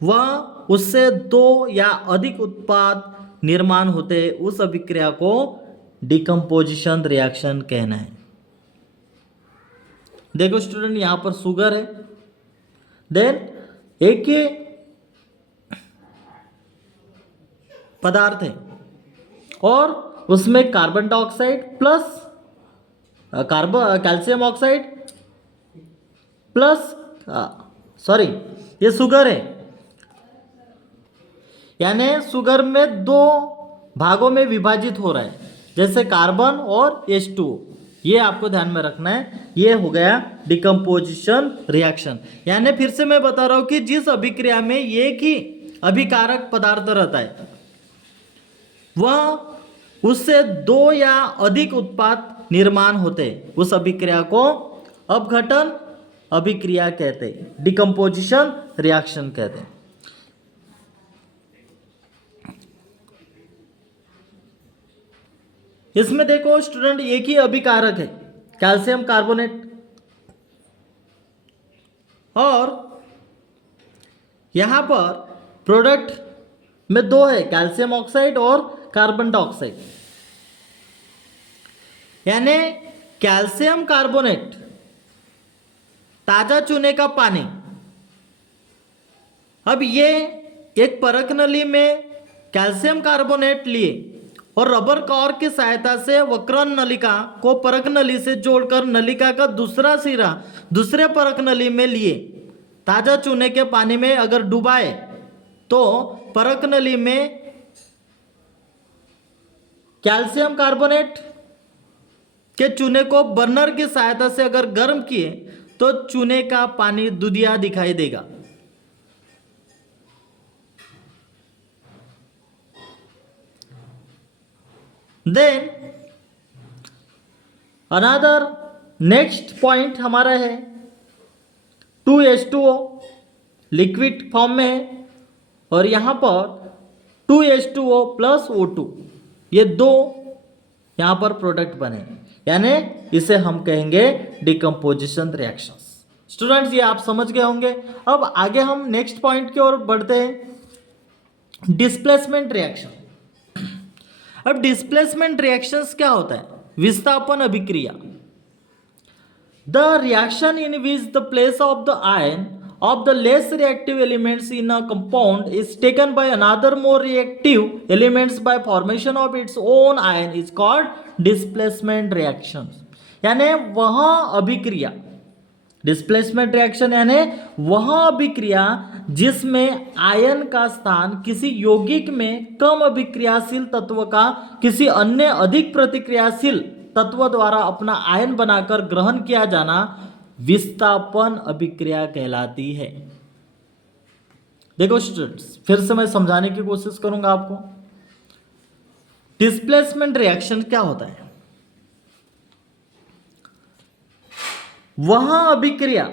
वह उससे दो या अधिक उत्पाद निर्माण होते हैं, उस अभिक्रिया को डिकम्पोजिशन रिएक्शन कहना है। देखो स्टूडेंट, यहां पर शुगर है, देन एक ही पदार्थ है और उसमें carbon dioxide plus calcium oxide plus sorry ये शुगर है, यानी शुगर में दो भागों में विभाजित हो रहा है, जैसे कार्बन और H2O। ये आपको ध्यान में रखना है। ये हो गया डिकम्पोजिशन रिएक्शन। यानी फिर से मैं बता रहा हूं कि जिस अभिक्रिया में एक ही अभिकारक पदार्थ रहता है वह उससे दो या अधिक उत्पाद निर्माण होते हैं, उस अभिक्रिया को अपघटन अभिक्रिया कहते हैं, डिकम्पोजिशन रिएक्शन कहते हैं। इसमें देखो स्टूडेंट, एक ही अभिकारक है कैल्शियम कार्बोनेट, और यहां पर प्रोडक्ट में दो है, कैल्शियम ऑक्साइड और कार्बन डाइऑक्साइड। यानी कैल्शियम कार्बोनेट, ताजा चूने का पानी। अब ये एक परख नली में कैल्शियम कार्बोनेट लिए और रबर कॉर्क की सहायता से वक्रन नलिका को परख नली से जोड़कर नलिका का दूसरा सिरा दूसरे परख नली में लिए ताजा चूने के पानी में अगर डुबाए तो परख नली में कैल्शियम कार्बोनेट के चूने को बर्नर की सहायता से अगर गर्म किए तो चूने का पानी दूधिया दिखाई देगा। देन अनदर नेक्स्ट पॉइंट हमारा है 2H2O लिक्विड फॉर्म में है और यहां पर 2H2O प्लस O2, ये दो यहां पर प्रोडक्ट बने, यानी इसे हम कहेंगे डिकम्पोजिशन रिएक्शंस। स्टूडेंट्स ये आप समझ गए होंगे। अब आगे हम नेक्स्ट पॉइंट की ओर बढ़ते हैं, डिस्प्लेसमेंट रिएक्शन। अब डिस्प्लेसमेंट रिएक्शंस क्या होता है? विस्थापन अभिक्रिया। The reaction in which the place of the ion of the less reactive elements in a compound is taken by another more reactive elements by formation of its own ion is called displacement reactions। यानी वह अभिक्रिया, displacement reaction यानी वह अभिक्रिया जिसमें ion का स्थान किसी यौगिक में कम अभिक्रियाशील तत्व का किसी अन्य अधिक प्रतिक्रियाशील तत्व द्वारा अपना आयन बनाकर ग्रहण किया जाना विस्थापन अभिक्रिया कहलाती है। देखो स्टूडेंट्स, फिर से मैं समझाने की कोशिश करूंगा आपको। डिस्प्लेसमेंट रिएक्शन क्या होता है? वह अभिक्रिया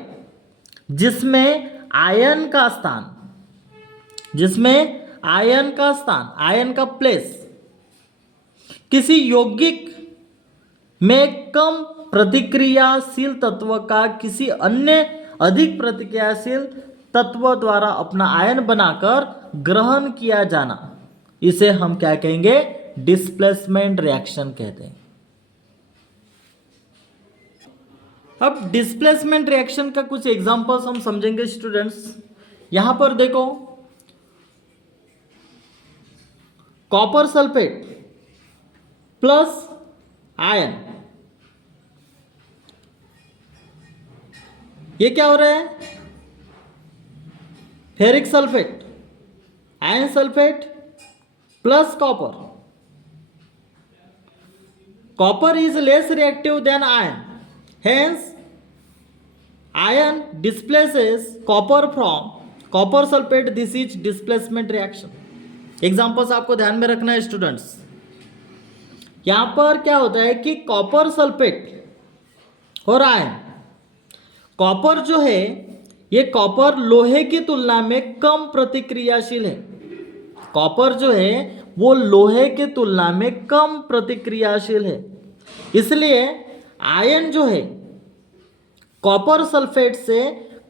जिसमें आयन का स्थान, आयन का प्लेस किसी यौगिक में कम प्रतिक्रियाशील तत्व का किसी अन्य अधिक प्रतिक्रियाशील तत्व द्वारा अपना आयन बनाकर ग्रहण किया जाना, इसे हम क्या कहेंगे? डिस्प्लेसमेंट रिएक्शन कहते हैं। अब डिस्प्लेसमेंट रिएक्शन का कुछ एग्जांपल्स हम समझेंगे स्टूडेंट्स। यहां पर देखो, कॉपर सल्फेट प्लस आयन, ये क्या हो रहा है? Ferric sulphate, ion sulphate plus copper. Copper is less reactive than ion, hence ion displaces copper from copper sulphate. This is displacement reaction. Examples आपको ध्यान में रखना है स्टूडेंट्स। यहां पर क्या होता है कि कॉपर सल्फेट और आयन, कॉपर जो है ये कॉपर लोहे की तुलना में कम प्रतिक्रियाशील है। कॉपर जो है वो लोहे की तुलना में कम प्रतिक्रियाशील है, इसलिए आयन जो है कॉपर सल्फेट से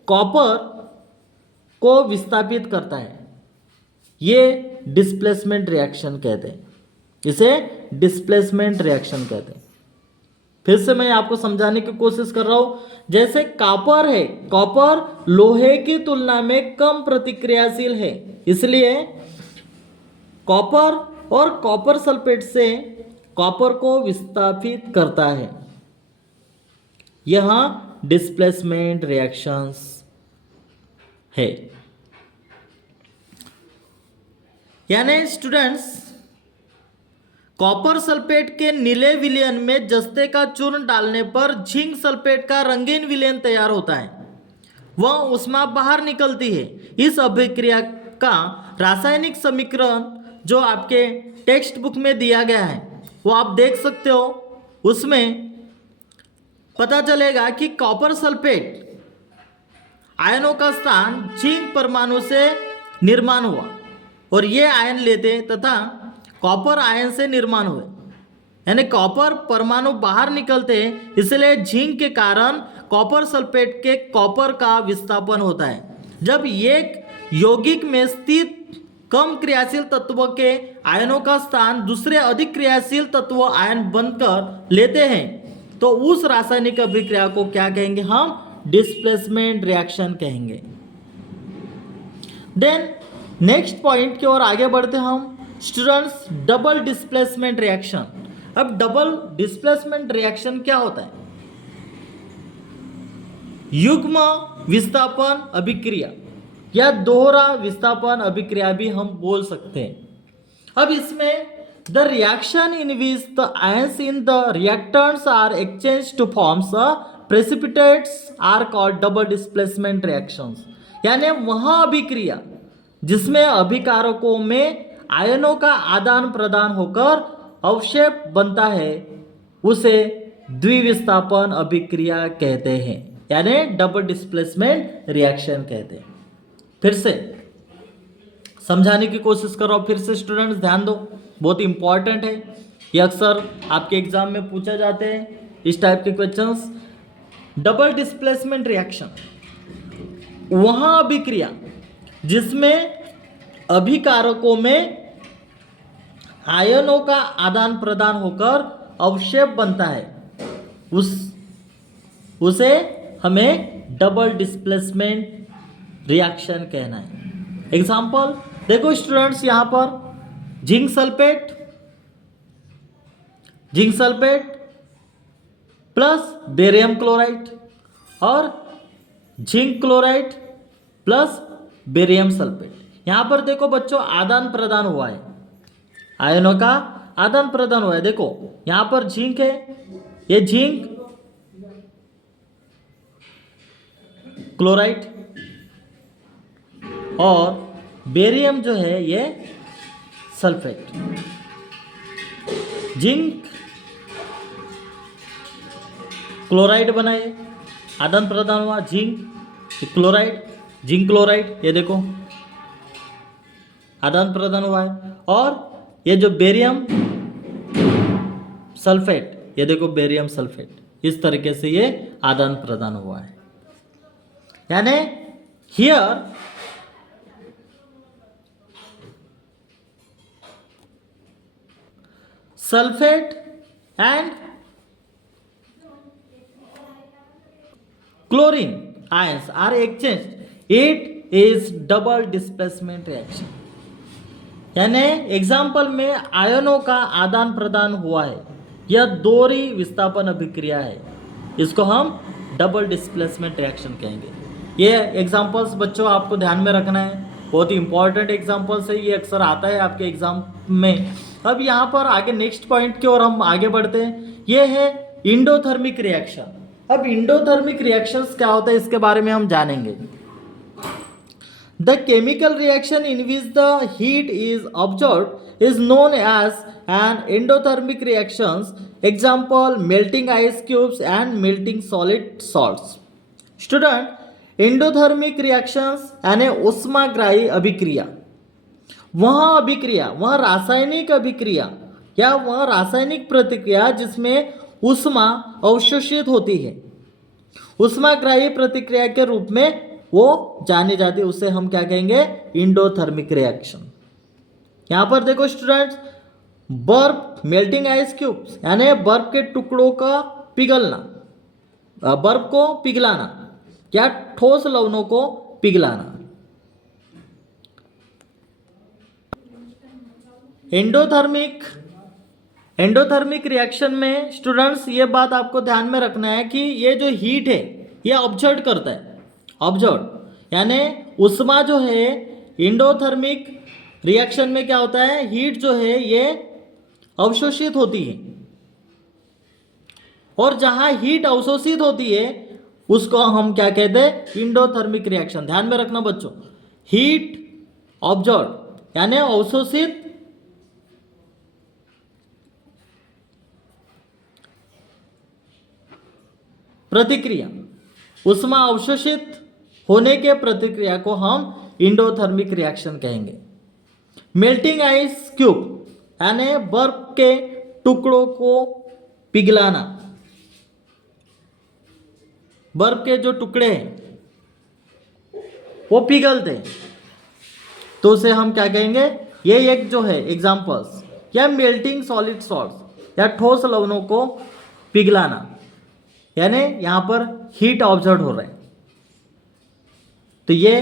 कॉपर को विस्थापित करता है। ये डिस्प्लेसमेंट रिएक्शन कहते हैं, इसे डिस्प्लेसमेंट रिएक्शन कहते हैं। फिर से मैं आपको समझाने की कोशिश कर रहा हूं। जैसे कॉपर है, कॉपर लोहे की तुलना में कम प्रतिक्रियाशील है, इसलिए कॉपर और कॉपर सल्फेट से कॉपर को विस्थापित करता है। यह डिस्प्लेसमेंट रिएक्शंस है। यानी स्टूडेंट्स, कॉपर सल्फेट के नीले विलयन में जस्ते का चूर्ण डालने पर जिंक सल्फेट का रंगीन विलयन तैयार होता है, वह ऊष्मा बाहर निकलती है। इस अभिक्रिया का रासायनिक समीकरण जो आपके टेक्स्ट बुक में दिया गया है वो आप देख सकते हो। उसमें पता चलेगा कि कॉपर सल्फेट आयनों का स्थान जिंक परमाणु से निर्माण हुआ और ये आयन लेते तथा कॉपर आयन से निर्माण हुए, यानी कॉपर परमाणु बाहर निकलते हैं, इसलिए जिंक के कारण कॉपर सल्फेट के कॉपर का विस्थापन होता है। जब एक यौगिक में स्थित कम क्रियाशील तत्वों के आयनों का स्थान दूसरे अधिक क्रियाशील तत्व आयन बनकर लेते हैं तो उस रासायनिक अभिक्रिया को क्या कहेंगे? हम डिस्प्लेसमेंट रिएक्शन कहेंगे। देन नेक्स्ट पॉइंट की ओर आगे बढ़ते हम स्टूडेंट्स, डबल डिस्प्लेसमेंट रिएक्शन। अब डबल डिस्प्लेसमेंट रिएक्शन क्या होता है? युग्म विस्थापन अभिक्रिया या दोहरा विस्थापन अभिक्रिया भी हम बोल सकते हैं। अब इसमें the reaction in which the ions in the reactants are exchange to forms precipitates are called double displacement reactions. यानी वह अभिक्रिया जिसमें अभिकारकों में आयनों का आदान प्रदान होकर अवक्षेप बनता है उसे द्विविस्थापन अभिक्रिया कहते हैं, यानी डबल डिस्प्लेसमेंट रिएक्शन कहते हैं। फिर से समझाने की कोशिश करो, फिर से स्टूडेंट्स ध्यान दो, बहुत इंपॉर्टेंट है, ये अक्सर आपके एग्जाम में पूछे जाते हैं इस टाइप के क्वेश्चंस। डबल डिस्प्लेसमेंट रिएक्शन वह अभिक्रिया जिसमें अभिकारकों में आयनों का आदान प्रदान होकर अवक्षेप बनता है, उसे हमें डबल डिस्प्लेसमेंट रिएक्शन कहना है। एग्जाम्पल देखो स्टूडेंट्स, यहां पर zinc sulphate plus barium chloride और zinc chloride plus barium sulphate. यहां पर देखो बच्चों आदान प्रदान हुआ है, आयनों का आदान प्रदान हुआ है। देखो यहां पर जिंक है, ये जिंक क्लोराइड और बेरियम जो है ये सल्फेट। जिंक क्लोराइड बनाए, आदान प्रदान हुआ जिंक क्लोराइड, जिंक क्लोराइड, ये देखो आदान प्रदान हुआ है। और ये जो बेरियम सल्फेट, ये देखो बेरियम सल्फेट, इस तरीके से ये आदान प्रदान हुआ है। यानी here sulphate and chlorine ions are exchanged, it is double displacement reaction। यानी एग्जाम्पल में आयनों का आदान प्रदान हुआ है, यह दोहरी विस्थापन अभिक्रिया है, इसको हम डबल डिस्प्लेसमेंट रिएक्शन कहेंगे। ये एग्जाम्पल्स बच्चों आपको ध्यान में रखना है, बहुत ही इंपॉर्टेंट एग्जाम्पल्स है, ये अक्सर आता है आपके एग्जाम में। अब यहाँ पर आगे नेक्स्ट पॉइंट की ओर हम आगे बढ़ते हैं, ये है इंडोथर्मिक रिएक्शन। अब इंडोथर्मिक रिएक्शंस क्या होता है इसके बारे में हम जानेंगे। The chemical reaction in which the heat is observed is known as an endothermic reactions. Example melting ice cubes and melting solid salts. Student, endothermic reactions यानी ऊष्माग्राही अभिक्रिया, वह रासायनिक अभिक्रिया या वह रासायनिक प्रतिक्रिया जिसमें ऊष्मा अवशोषित होती है, ऊष्माग्राही प्रतिक्रिया के रूप में वो जानी जाती है, उसे हम क्या कहेंगे? Endothermic reaction. यहां पर देखो स्टूडेंट्स, बर्फ मेल्टिंग आइस क्यूब्स यानी बर्फ के टुकड़ों का पिघलना, बर्फ को पिघलाना या ठोस लवणों को पिघलाना। एंडोथर्मिक रिएक्शन में स्टूडेंट्स ये बात आपको ध्यान में रखना है कि ये जो हीट है ये ऑब्जर्व करता है, ऑब्जर्व यानी उष्मा जो है एंडोथर्मिक रिएक्शन में क्या होता है, हीट जो है ये अवशोषित होती है, और जहां हीट अवशोषित होती है उसको हम क्या कहते हैं, एंडोथर्मिक रिएक्शन। ध्यान में रखना बच्चों, हीट ऑब्जर्व यानी अवशोषित प्रतिक्रिया, उष्मा अवशोषित होने के प्रतिक्रिया को हम एंडोथर्मिक रिएक्शन कहेंगे। मेल्टिंग आइस क्यूब यानी बर्फ के टुकड़ों को पिघलाना, बर्फ के जो टुकड़े हैं वो पिघलते हैं तो उसे हम क्या कहेंगे, ये एक जो है एग्जांपल्स, या मेल्टिंग सॉलिड सॉल्ट्स या ठोस लवणों को पिघलाना, यानी यहां पर हीट ऑब्जर्व हो रहा है। तो ये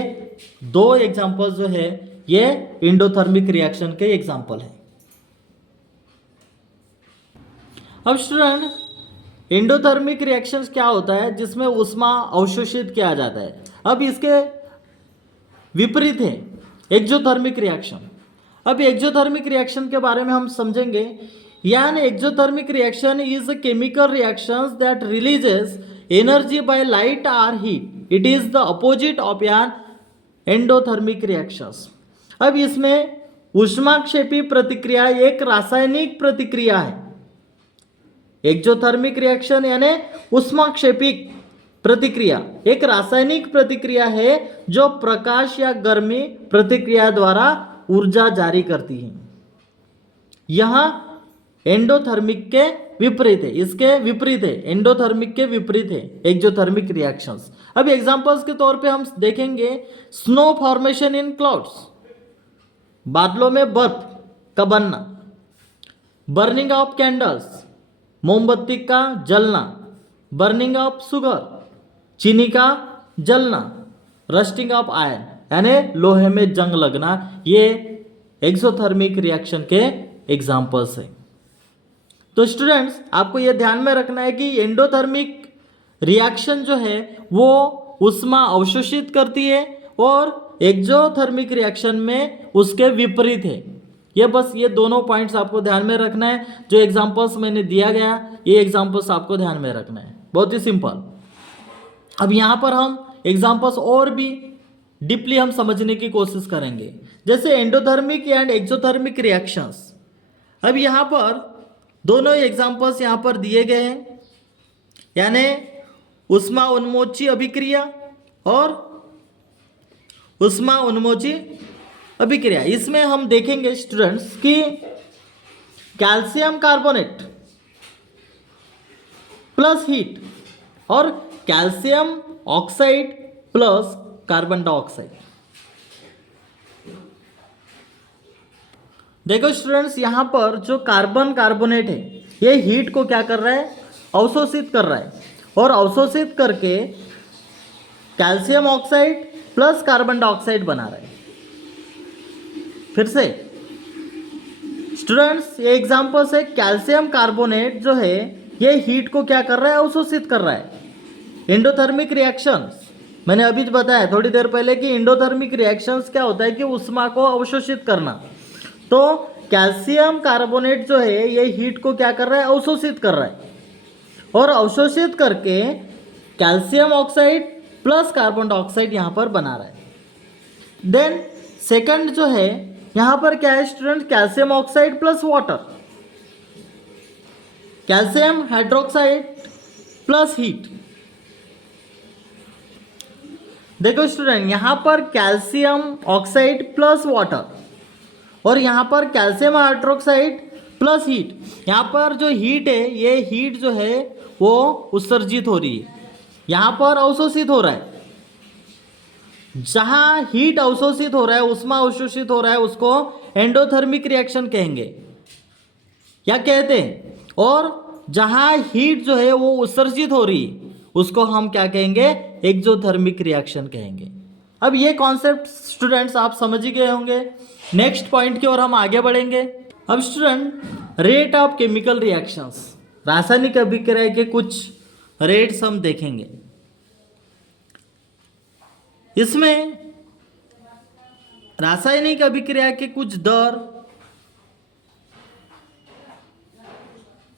दो एग्जांपल्स जो है ये एंडोथर्मिक रिएक्शन के एग्जांपल है। अब स्टूडेंट, एंडोथर्मिक रिएक्शंस क्या होता है, जिसमें उष्मा अवशोषित किया जाता है। अब इसके विपरीत है एक्सोथर्मिक रिएक्शन। अब एक्सोथर्मिक रिएक्शन के बारे में हम समझेंगे। यानी exothermic reaction is a chemical reactions that releases energy by light और heat. It is the opposite of an endothermic reactions. अब इसमें ऊष्माक्षेपी प्रतिक्रिया एक रासायनिक प्रतिक्रिया है। एक्सोथर्मिक रिएक्शन यानी ऊष्माक्षेपी प्रतिक्रिया एक रासायनिक प्रतिक्रिया है जो प्रकाश या गर्मी प्रतिक्रिया द्वारा ऊर्जा जारी करती है। यहां एंडोथर्मिक के विपरीत है, इसके विपरीत है, एंडोथर्मिक के विपरीत है एक्सोथर्मिक रिएक्शंस। अब एग्जांपल्स के तौर पे हम देखेंगे स्नो फॉर्मेशन इन क्लाउड्स, बादलों में बर्फ का बनना, बर्निंग ऑफ कैंडल्स, मोमबत्ती का जलना, बर्निंग ऑफ शुगर, चीनी का जलना, रस्टिंग ऑफ आयरन यानी लोहे में जंग लगना, ये एक्सोथर्मिक रिएक्शन के एग्जांपल्स हैं। तो स्टूडेंट्स, आपको यह ध्यान में रखना है कि एंडोथर्मिक रिएक्शन जो है वो उष्मा अवशोषित करती है और एक्सोथर्मिक रिएक्शन में उसके विपरीत है। ये बस ये दोनों पॉइंट्स आपको ध्यान में रखना है। जो एग्जांपल्स मैंने दिया गया ये एग्जांपल्स आपको ध्यान में रखना है, बहुत ही सिंपल। अब यहाँ पर हम एग्जांपल्स और भी डीपली हम समझने की कोशिश करेंगे, जैसे एंडोथर्मिक एंड एक्सोथर्मिक रिएक्शंस। अब यहाँ पर दोनों एग्जांपल्स यहाँ पर दिए गए हैं, यानी उष्मा उन्मोची अभिक्रिया और उष्मा उन्मोची अभिक्रिया। इसमें हम देखेंगे स्टूडेंट्स कि कैल्शियम कार्बोनेट प्लस हीट और calcium oxide plus carbon dioxide. देखो स्टूडेंट्स, यहां पर जो कार्बन कार्बोनेट है ये हीट को क्या कर रहा है, अवशोषित कर रहा है, और अवशोषित करके calcium oxide plus carbon dioxide बना रहा है। फिर से स्टूडेंट्स, ये एग्जांपल्स है, कैल्शियम कार्बोनेट जो है ये हीट को क्या कर रहा है, अवशोषित कर रहा है। एंडोथर्मिक रिएक्शंस मैंने अभी बताया थोड़ी देर पहले कि एंडोथर्मिक रिएक्शंस क्या होता है कि उष्मा को अवशोषित करना। तो कैल्शियम कार्बोनेट जो है ये हीट को क्या कर रहा है, अवशोषित कर रहा है, और अवशोषित करके calcium oxide plus carbon dioxide यहाँ पर बना रहा है। देन सेकंड जो है यहाँ पर क्या है student, calcium oxide plus water, calcium hydroxide plus heat. देखो स्टूडेंट, यहां पर कैल्शियम ऑक्साइड प्लस वाटर और यहां पर कैल्शियम हाइड्रोक्साइड प्लस हीट। यहां पर जो हीट है ये हीट जो है वो उत्सर्जित हो रही है, यहां पर अवशोषित हो रहा है। जहां हीट अवशोषित हो रहा है, उष्मा अवशोषित हो रहा है, उसको एंडोथर्मिक रिएक्शन कहेंगे या कहते हैं, और जहां हीट जो है वो उत्सर्जित हो रही है उसको हम क्या कहेंगे, एक्सोथर्मिक रिएक्शन कहेंगे। अब ये कॉन्सेप्ट स्टूडेंट्स आप समझ ही गए होंगे। नेक्स्ट पॉइंट की ओर हम आगे बढ़ेंगे। अब student, rate of chemical reactions, रासायनिक अभिक्रिया के कुछ रेट्स हम देखेंगे। इसमें रासायनिक अभिक्रिया के कुछ दर,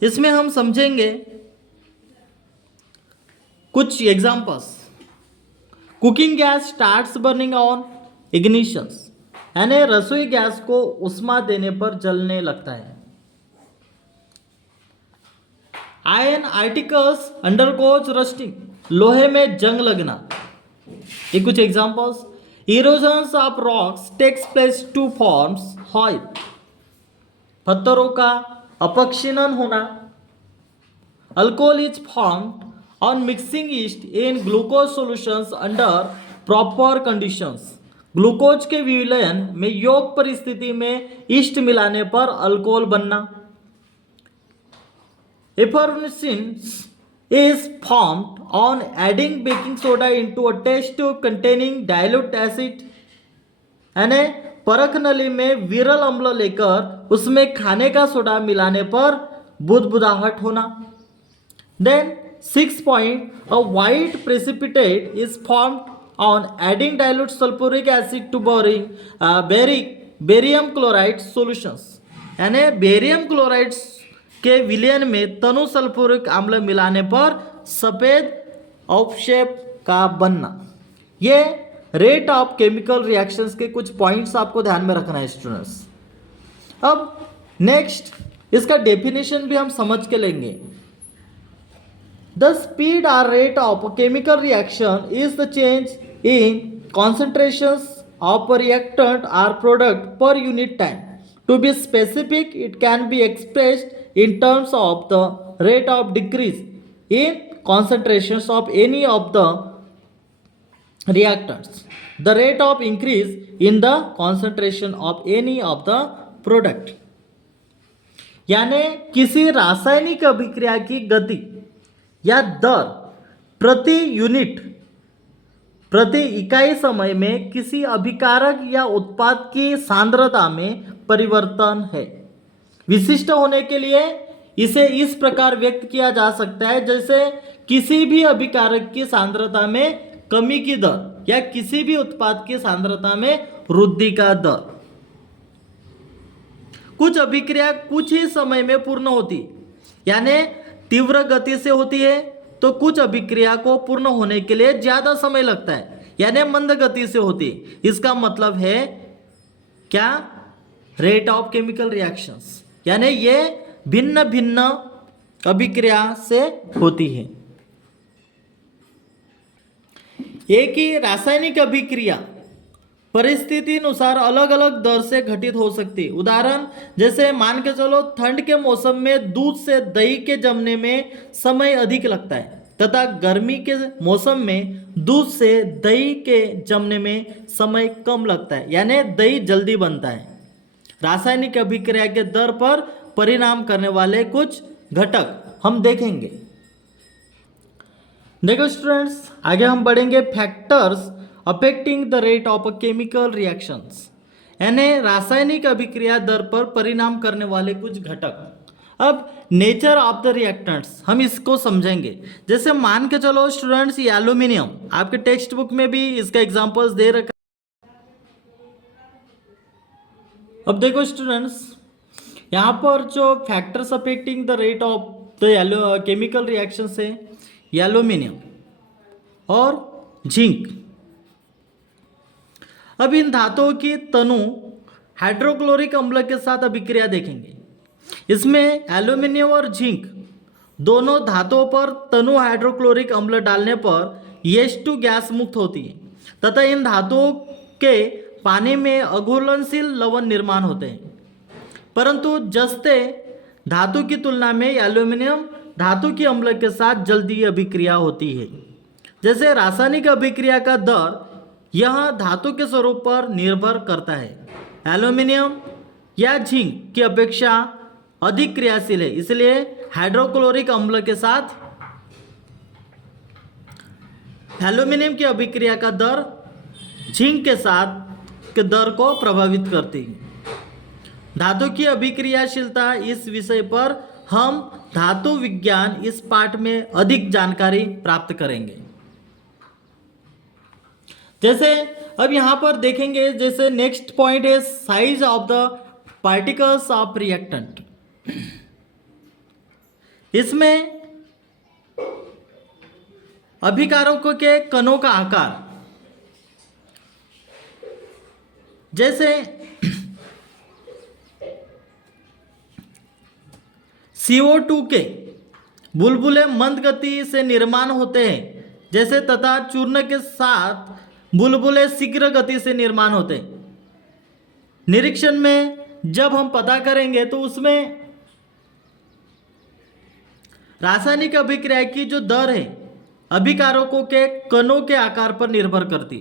इसमें हम समझेंगे कुछ examples. Cooking gas starts burning on ignitions, यानी रसोई गैस को उष्मा देने पर जलने लगता है। आयरन आर्टिकल्स अंडरगोज रस्टिंग, लोहे में जंग लगना। ये कुछ examples. Erosions of rocks takes place to forms oil, पत्थरों का अपक्षीणन होना। Alcohol is formed on mixing yeast in glucose solutions under proper conditions, glucose के विलयन में योग्य परिस्थिति में ईस्ट मिलाने पर अल्कोहल बनना। एफर्वेसेंस is formed on adding baking soda into a test tube containing dilute acid, यानी परख नली में विरल अम्ल लेकर उसमें खाने का सोडा मिलाने पर बुदबुदाहट होना। Then 6 point, a white precipitate is formed on adding dilute sulfuric acid to barium chloride solutions, यानी बेरियम क्लोराइड के विलयन में तनु सल्फ्यूरिक अम्ल मिलाने पर सफेद अवक्षेप का बनना। ये रेट ऑफ केमिकल रिएक्शंस के कुछ पॉइंट्स आपको ध्यान में रखना है स्टूडेंट्स। अब नेक्स्ट, इसका डेफिनेशन भी हम समझ के लेंगे। द स्पीड और rate of chemical reaction is the change in concentrations of reactant और product per unit time. To be specific, it can be expressed in terms of the rate of decrease in concentrations of any of the reactants, the rate of increase in the concentration of any of the product। यानी किसी रासायनिक अभिक्रिया की गति या दर प्रति unit, प्रति इकाई समय में किसी अभिकारक या उत्पाद की सांद्रता में परिवर्तन है। विशिष्ट होने के लिए इसे इस प्रकार व्यक्त किया जा सकता है जैसे किसी भी अभिकारक की सांद्रता में कमी की दर या किसी भी उत्पाद की सांद्रता में वृद्धि का दर। कुछ अभिक्रिया कुछ ही समय में पूर्ण होती, यानी तीव्र गति से होती है, तो कुछ अभिक्रिया को पूर्ण होने के लिए ज्यादा समय लगता है, यानी मंद गति से होती। इसका मतलब है क्या? रेट ऑफ केमिकल रिएक्शंस, यानी ये भिन्न भिन्न अभिक्रिया से होती है। एक ही रासायनिक अभिक्रिया परिस्थिति अनुसार अलग अलग दर से घटित हो सकती। उदाहरण जैसे मान के चलो, ठंड के मौसम में दूध से दही के जमने में समय अधिक लगता है तथा गर्मी के मौसम में दूध से दही के जमने में समय कम लगता है, यानी दही जल्दी बनता है। रासायनिक अभिक्रिया के दर पर परिणाम करने वाले कुछ घटक हम देखेंगे। देखो स्टूडेंट्स, आगे हम बढ़ेंगे factors affecting the rate of chemical reactions, यानी रासायनिक अभिक्रिया दर पर परिणाम करने वाले कुछ घटक। अब नेचर ऑफ द रिएक्टेंट्स हम इसको समझेंगे। जैसे मान के चलो स्टूडेंट्स, ये एल्यूमिनियम, आपके टेक्स्ट बुक में भी इसका एग्जांपल्स दे रखा। अब देखो स्टूडेंट्स, यहाँ पर जो factors affecting the rate of the chemical reaction है, एल्यूमिनियम और जिंक। अब इन धातुओं की तनु हाइड्रोक्लोरिक अम्ल के साथ अभिक्रिया देखेंगे। इसमें एल्यूमिनियम और जिंक दोनों धातुओं पर तनु हाइड्रोक्लोरिक अम्ल डालने पर H2 गैस मुक्त होती है तथा इन धातुओं के पानी में अघुलनशील लवण निर्माण होते हैं। परंतु जस्ते धातु की तुलना में एल्यूमिनियम धातु की अम्ल के साथ जल्दी अभिक्रिया होती है। जैसे रासायनिक अभिक्रिया का दर यह धातु के स्वरूप पर निर्भर करता है। एल्यूमिनियम या जिंक की अपेक्षा अधिक क्रियाशील है, इसलिए हाइड्रोक्लोरिक अम्ल के साथ एल्यूमिनियम की अभिक्रिया का दर जिंक के साथ के दर को प्रभावित करती है। धातु की अभिक्रियाशीलता इस विषय पर हम धातु विज्ञान इस पाठ में अधिक जानकारी प्राप्त करेंगे। जैसे अब यहां पर देखेंगे, जैसे नेक्स्ट पॉइंट है size of the particles of reactant. इसमें अभिकारकों के कणों का आकार, जैसे CO2 के बुलबुले मंद गति से निर्माण होते हैं, जैसे तथा चूर्ण के साथ बुलबुले शीघ्र गति से निर्माण होते हैं। निरीक्षण में जब हम पता करेंगे तो उसमें रासायनिक अभिक्रिया की जो दर है अभिकारकों के कणों के आकार पर निर्भर करती,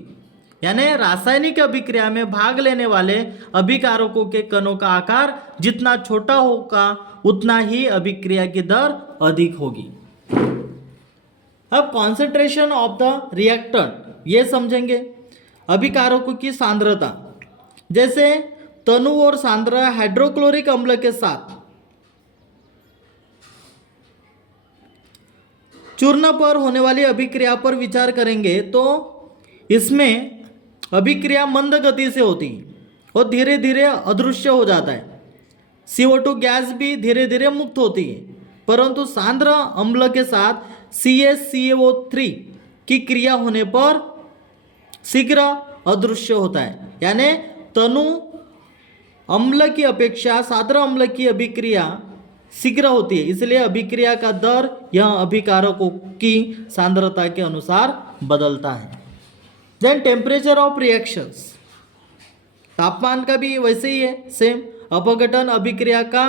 यानी रासायनिक अभिक्रिया में भाग लेने वाले अभिकारकों के कणों का आकार जितना छोटा होगा उतना ही अभिक्रिया की दर अधिक होगी। अब कॉन्सेंट्रेशन ऑफ द रिएक्टेंट ये समझेंगे। अभिकारकों की सांद्रता, जैसे तनु और सांद्र हाइड्रोक्लोरिक अम्ल के साथ चूर्ण पर होने वाली अभिक्रिया पर विचार करेंगे तो इसमें अभिक्रिया मंद गति से होती है और धीरे धीरे अदृश्य हो जाता है। CO2 गैस भी धीरे धीरे मुक्त होती है, परंतु सांद्र अम्ल के साथ CaCO3 की क्रिया होने पर शीघ्र अदृश्य होता है, यानी तनु अम्ल की अपेक्षा सांद्र अम्ल की अभिक्रिया शीघ्र होती है, इसलिए अभिक्रिया का दर यह अभिकारकों की सांद्रता के अनुसार बदलता है। देन टेम्परेचर ऑफ रिएक्शंस, तापमान का भी वैसे ही है सेम। अपघटन अभिक्रिया का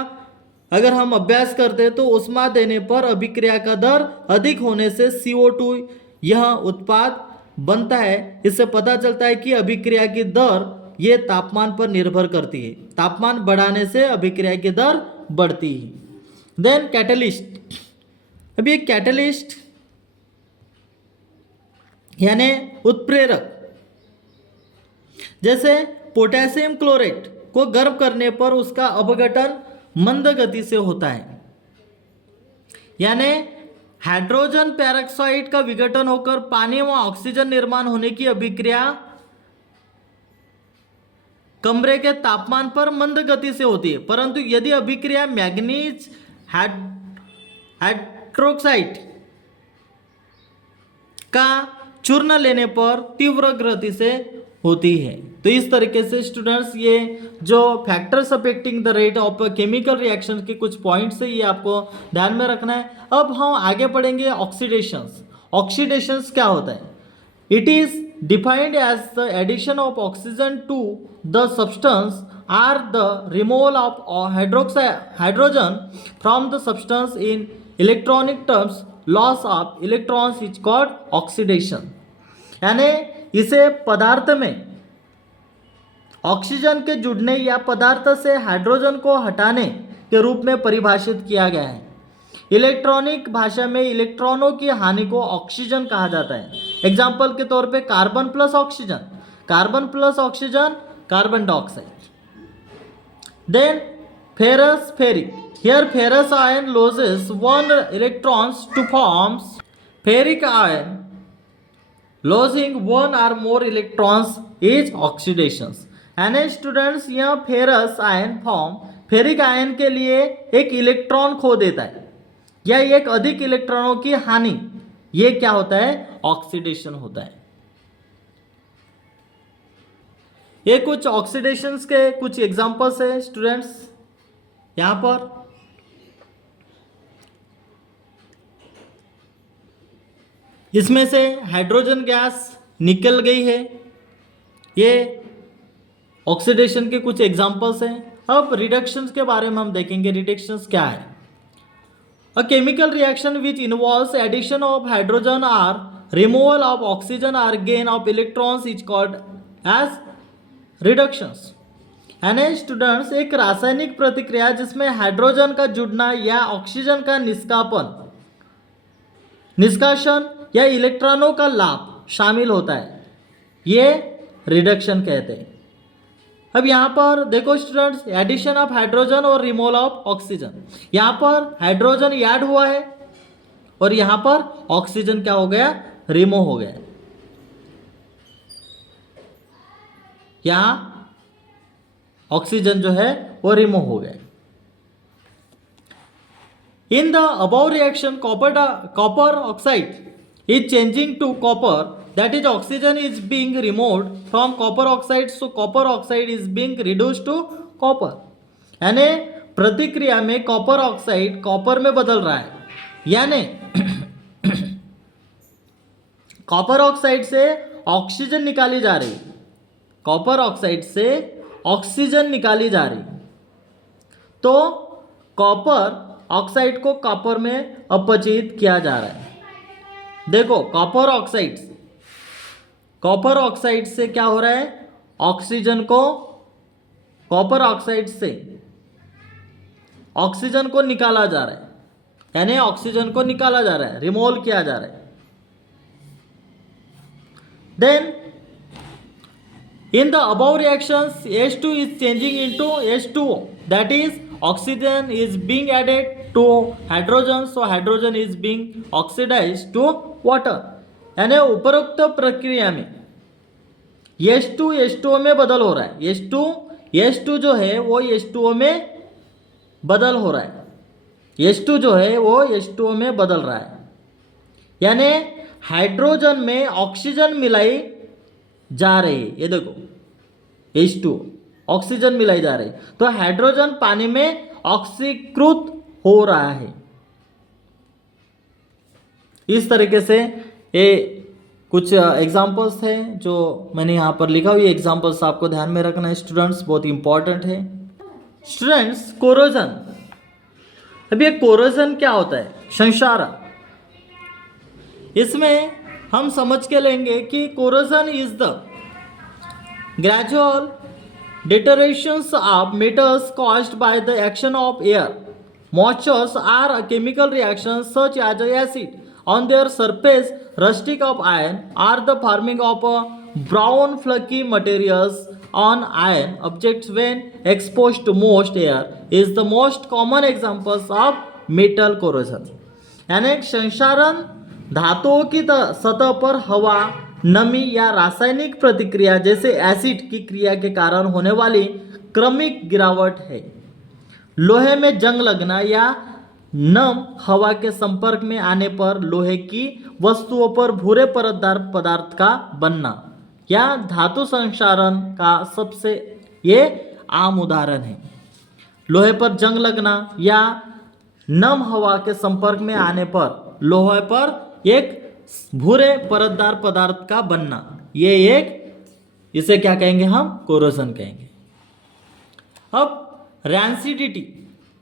अगर हम अभ्यास करते तो ऊष्मा देने पर अभिक्रिया का दर अधिक होने से CO2 यह उत्पाद बनता है। इससे पता चलता है कि अभिक्रिया की दर ये तापमान पर निर्भर करती है, तापमान बढ़ाने से अभिक्रिया की दर बढ़ती है। देन कैटलिस्ट, अभी एक कैटलिस्ट यानी उत्प्रेरक, जैसे पोटेशियम क्लोरेट को गर्म करने पर उसका अपघटन मंद गति से होता है, यानी हाइड्रोजन पेरोक्साइड का विघटन होकर पानी व ऑक्सीजन निर्माण होने की अभिक्रिया कमरे के तापमान पर मंद गति से होती है, परंतु यदि अभिक्रिया मैग्नीज हाइड्रोक्साइड का चूर्ण लेने पर तीव्र गति से होती है। तो इस तरीके से स्टूडेंट्स ये जो factors affecting the rate of chemical reaction के कुछ पॉइंट्स है ये आपको ध्यान में रखना है। अब हम आगे पढ़ेंगे ऑक्सीडेशंस। ऑक्सीडेशंस क्या होता है? It is defined as the addition of oxygen to the substance or the removal of hydrogen from the substance in electronic terms loss of electrons is called oxidation. यानी इसे पदार्थ में ऑक्सीजन के जुड़ने या पदार्थ से हाइड्रोजन को हटाने के रूप में परिभाषित किया गया है। इलेक्ट्रॉनिक भाषा में इलेक्ट्रॉनों की हानि को ऑक्सीजन कहा जाता है। एग्जाम्पल के तौर पे carbon plus oxygen, carbon plus oxygen carbon dioxide. Then ferrous ferric, here ferrous ion loses one electrons to forms ferric ion, losing one or more electrons is oxidations। यानी स्टूडेंट्स यह ferrous ion form ferric ion के लिए एक electron खो देता है या एक अधिक इलेक्ट्रॉनों की हानि, ये क्या होता है? ऑक्सीडेशन होता है। ये कुछ ऑक्सीडेशंस के कुछ एग्जांपल्स है स्टूडेंट्स यहां पर। इसमें से हाइड्रोजन गैस निकल गई है, ये ऑक्सीडेशन के कुछ एग्जांपल्स हैं। अब रिडक्शंस के बारे में हम देखेंगे। रिडक्शंस क्या है? A chemical reaction which involves addition of hydrogen और रिमूवल ऑफ ऑक्सीजन और gain of electrons is called as reductions. यानी स्टूडेंट्स एक रासायनिक प्रतिक्रिया जिसमें हाइड्रोजन का जुड़ना या ऑक्सीजन का निष्कासन या इलेक्ट्रॉनों का लाभ शामिल होता है, ये रिडक्शन कहते हैं। अब यहाँ पर देखो स्टूडेंट्स, एडिशन ऑफ हाइड्रोजन और रिमूवल ऑफ ऑक्सीजन। यहाँ पर हाइड्रोजन ऐड हुआ है और यहाँ पर ऑक्सीजन क्या हो गया, रिमूव हो गया। यहाँ ऑक्सीजन जो है वो रिमूव हो गया। इन the above reaction copper oxide is changing to copper, that is oxygen is being removed from copper oxide, so copper oxide is being reduced to copper। यानी प्रतिक्रिया में कॉपर ऑक्साइड कॉपर में बदल रहा है, यानी कॉपर ऑक्साइड से oxygen निकाली जा रही, कॉपर ऑक्साइड से ऑक्सीजन निकाली जा रही, तो कॉपर ऑक्साइड को कॉपर में अपचित किया जा रहा है। देखो कॉपर ऑक्साइड से क्या हो रहा है, ऑक्सीजन को, कॉपर ऑक्साइड से ऑक्सीजन को निकाला जा रहा है, यानी ऑक्सीजन को निकाला जा रहा है, रिमूव किया जा रहा है। Then in the above reactions H2 is changing into H2O, that is oxygen is being added to hydrogen, so hydrogen is being oxidized to water। यानी उपरोक्त प्रक्रिया में H2 H2O में बदल हो रहा है, H2 जो है वो H2O में बदल हो रहा है, H2 जो है वो H2O में बदल रहा है, यानी हाइड्रोजन में ऑक्सीजन मिलाई जा रही है। ये देखो H2O ऑक्सीजन मिलाई जा रही, तो हाइड्रोजन पानी में ऑक्सीकृत हो रहा है। इस तरीके से ये कुछ एग्जांपल्स थे जो मैंने यहाँ पर लिखा हुआ, ये एग्जांपल्स आपको ध्यान में रखना है स्टूडेंट्स, बहुत इंपॉर्टेंट है। स्टूडेंट्स कोरोजन, अब ये कोरोजन क्या होता है, संक्षारण। इसमें हम समझ के लेंगे कि corrosion is the gradual deteriorations of metals caused by the action of air moistures are a chemical reactions such as acid on their surface rustic of iron are the forming of a brown flaky materials on iron objects when exposed to moist air is the most common examples of metal corrosion। यानी संक्षारण धातुओं की सतह पर हवा, नमी या रासायनिक प्रतिक्रिया जैसे एसिड की क्रिया के कारण होने वाली क्रमिक गिरावट है। लोहे में जंग लगना या नम हवा के संपर्क में आने पर लोहे की वस्तुओं पर भूरे परतदार पदार्थ का बनना या धातु संक्षारण का सबसे ये आम उदाहरण है। लोहे पर जंग लगना या नम हवा के संपर्क में आने पर लोहे पर एक भूरे परतदार पदार्थ का बनना, ये एक, इसे क्या कहेंगे हम, कोरोजन कहेंगे। अब रैंसिडिटी,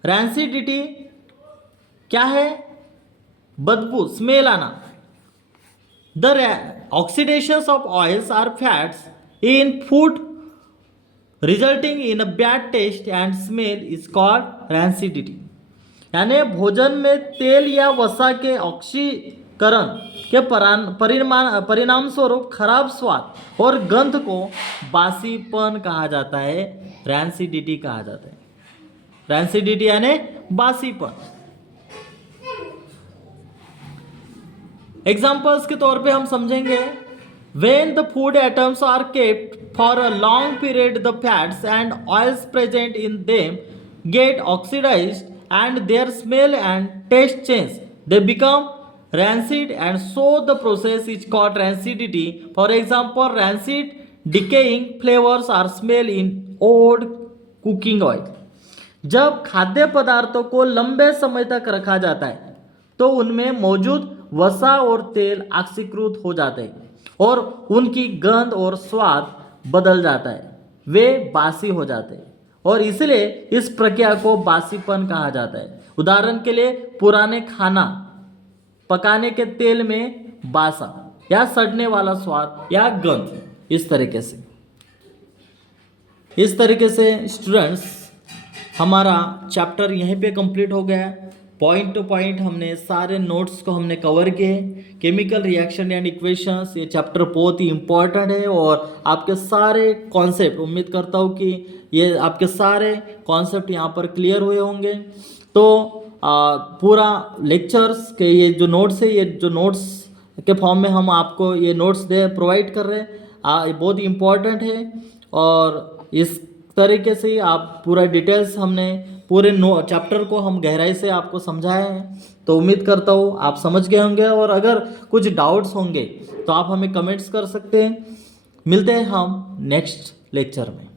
रैंसिडिटी क्या है, बदबू, स्मेल आना। The oxidations of oils or fats in food resulting in a bad taste and smell is called rancidity. यानी भोजन में तेल या वसा के ऑक्सीकरण के परिणाम स्वरूप खराब स्वाद और गंध को बासीपन कहा जाता है, रैंसिडिटी कहा जाता है। रैंसिडिटी यानी बासीपन। एग्जाम्पल्स के तौर पे हम समझेंगे, when the food atoms are kept for a long period the fats and oils present in them get oxidized and their smell and taste change, they become rancid and so the process is called rancidity। For example, rancid decaying flavors are smell in old cooking oil। जब खाद्य पदार्थों को लंबे समय तक रखा जाता है तो उनमें मौजूद वसा और तेल ऑक्सीकृत हो जाते हैं और उनकी गंध और स्वाद बदल जाता है, वे बासी हो जाते हैं और इसलिए इस प्रक्रिया को बासीपन कहा जाता है। उदाहरण के लिए पुराने खाना पकाने के तेल में बासा या सड़ने वाला स्वाद या गंध, इस तरीके से स्टूडेंट्स हमारा चैप्टर यहीं पे कंप्लीट हो गया है। पॉइंट टू पॉइंट हमने सारे नोट्स को हमने कवर किए। केमिकल रिएक्शन एंड इक्वेशंस ये चैप्टर बहुत ही इम्पोर्टेंट है और आपके सारे कॉन्सेप्ट, उम्मीद करता हूँ कि ये आपके सारे कॉन्सेप्ट यहाँ पर क्लियर हुए होंगे। तो पूरा लेक्चर्स के ये जो नोट्स है, ये जो नोट्स के फॉर्म में हम आपको ये नोट्स दे प्रोवाइड कर रहे हैं, ये बहुत ही इम्पोर्टेंट है। और इस तरीके से आप पूरा डिटेल्स हमने पूरे चैप्टर को हम गहराई से आपको समझाए हैं। तो उम्मीद करता हूँ आप समझ गए होंगे, और अगर कुछ डाउट्स होंगे तो आप हमें कमेंट्स कर सकते हैं। मिलते हैं हम नेक्स्ट लेक्चर में।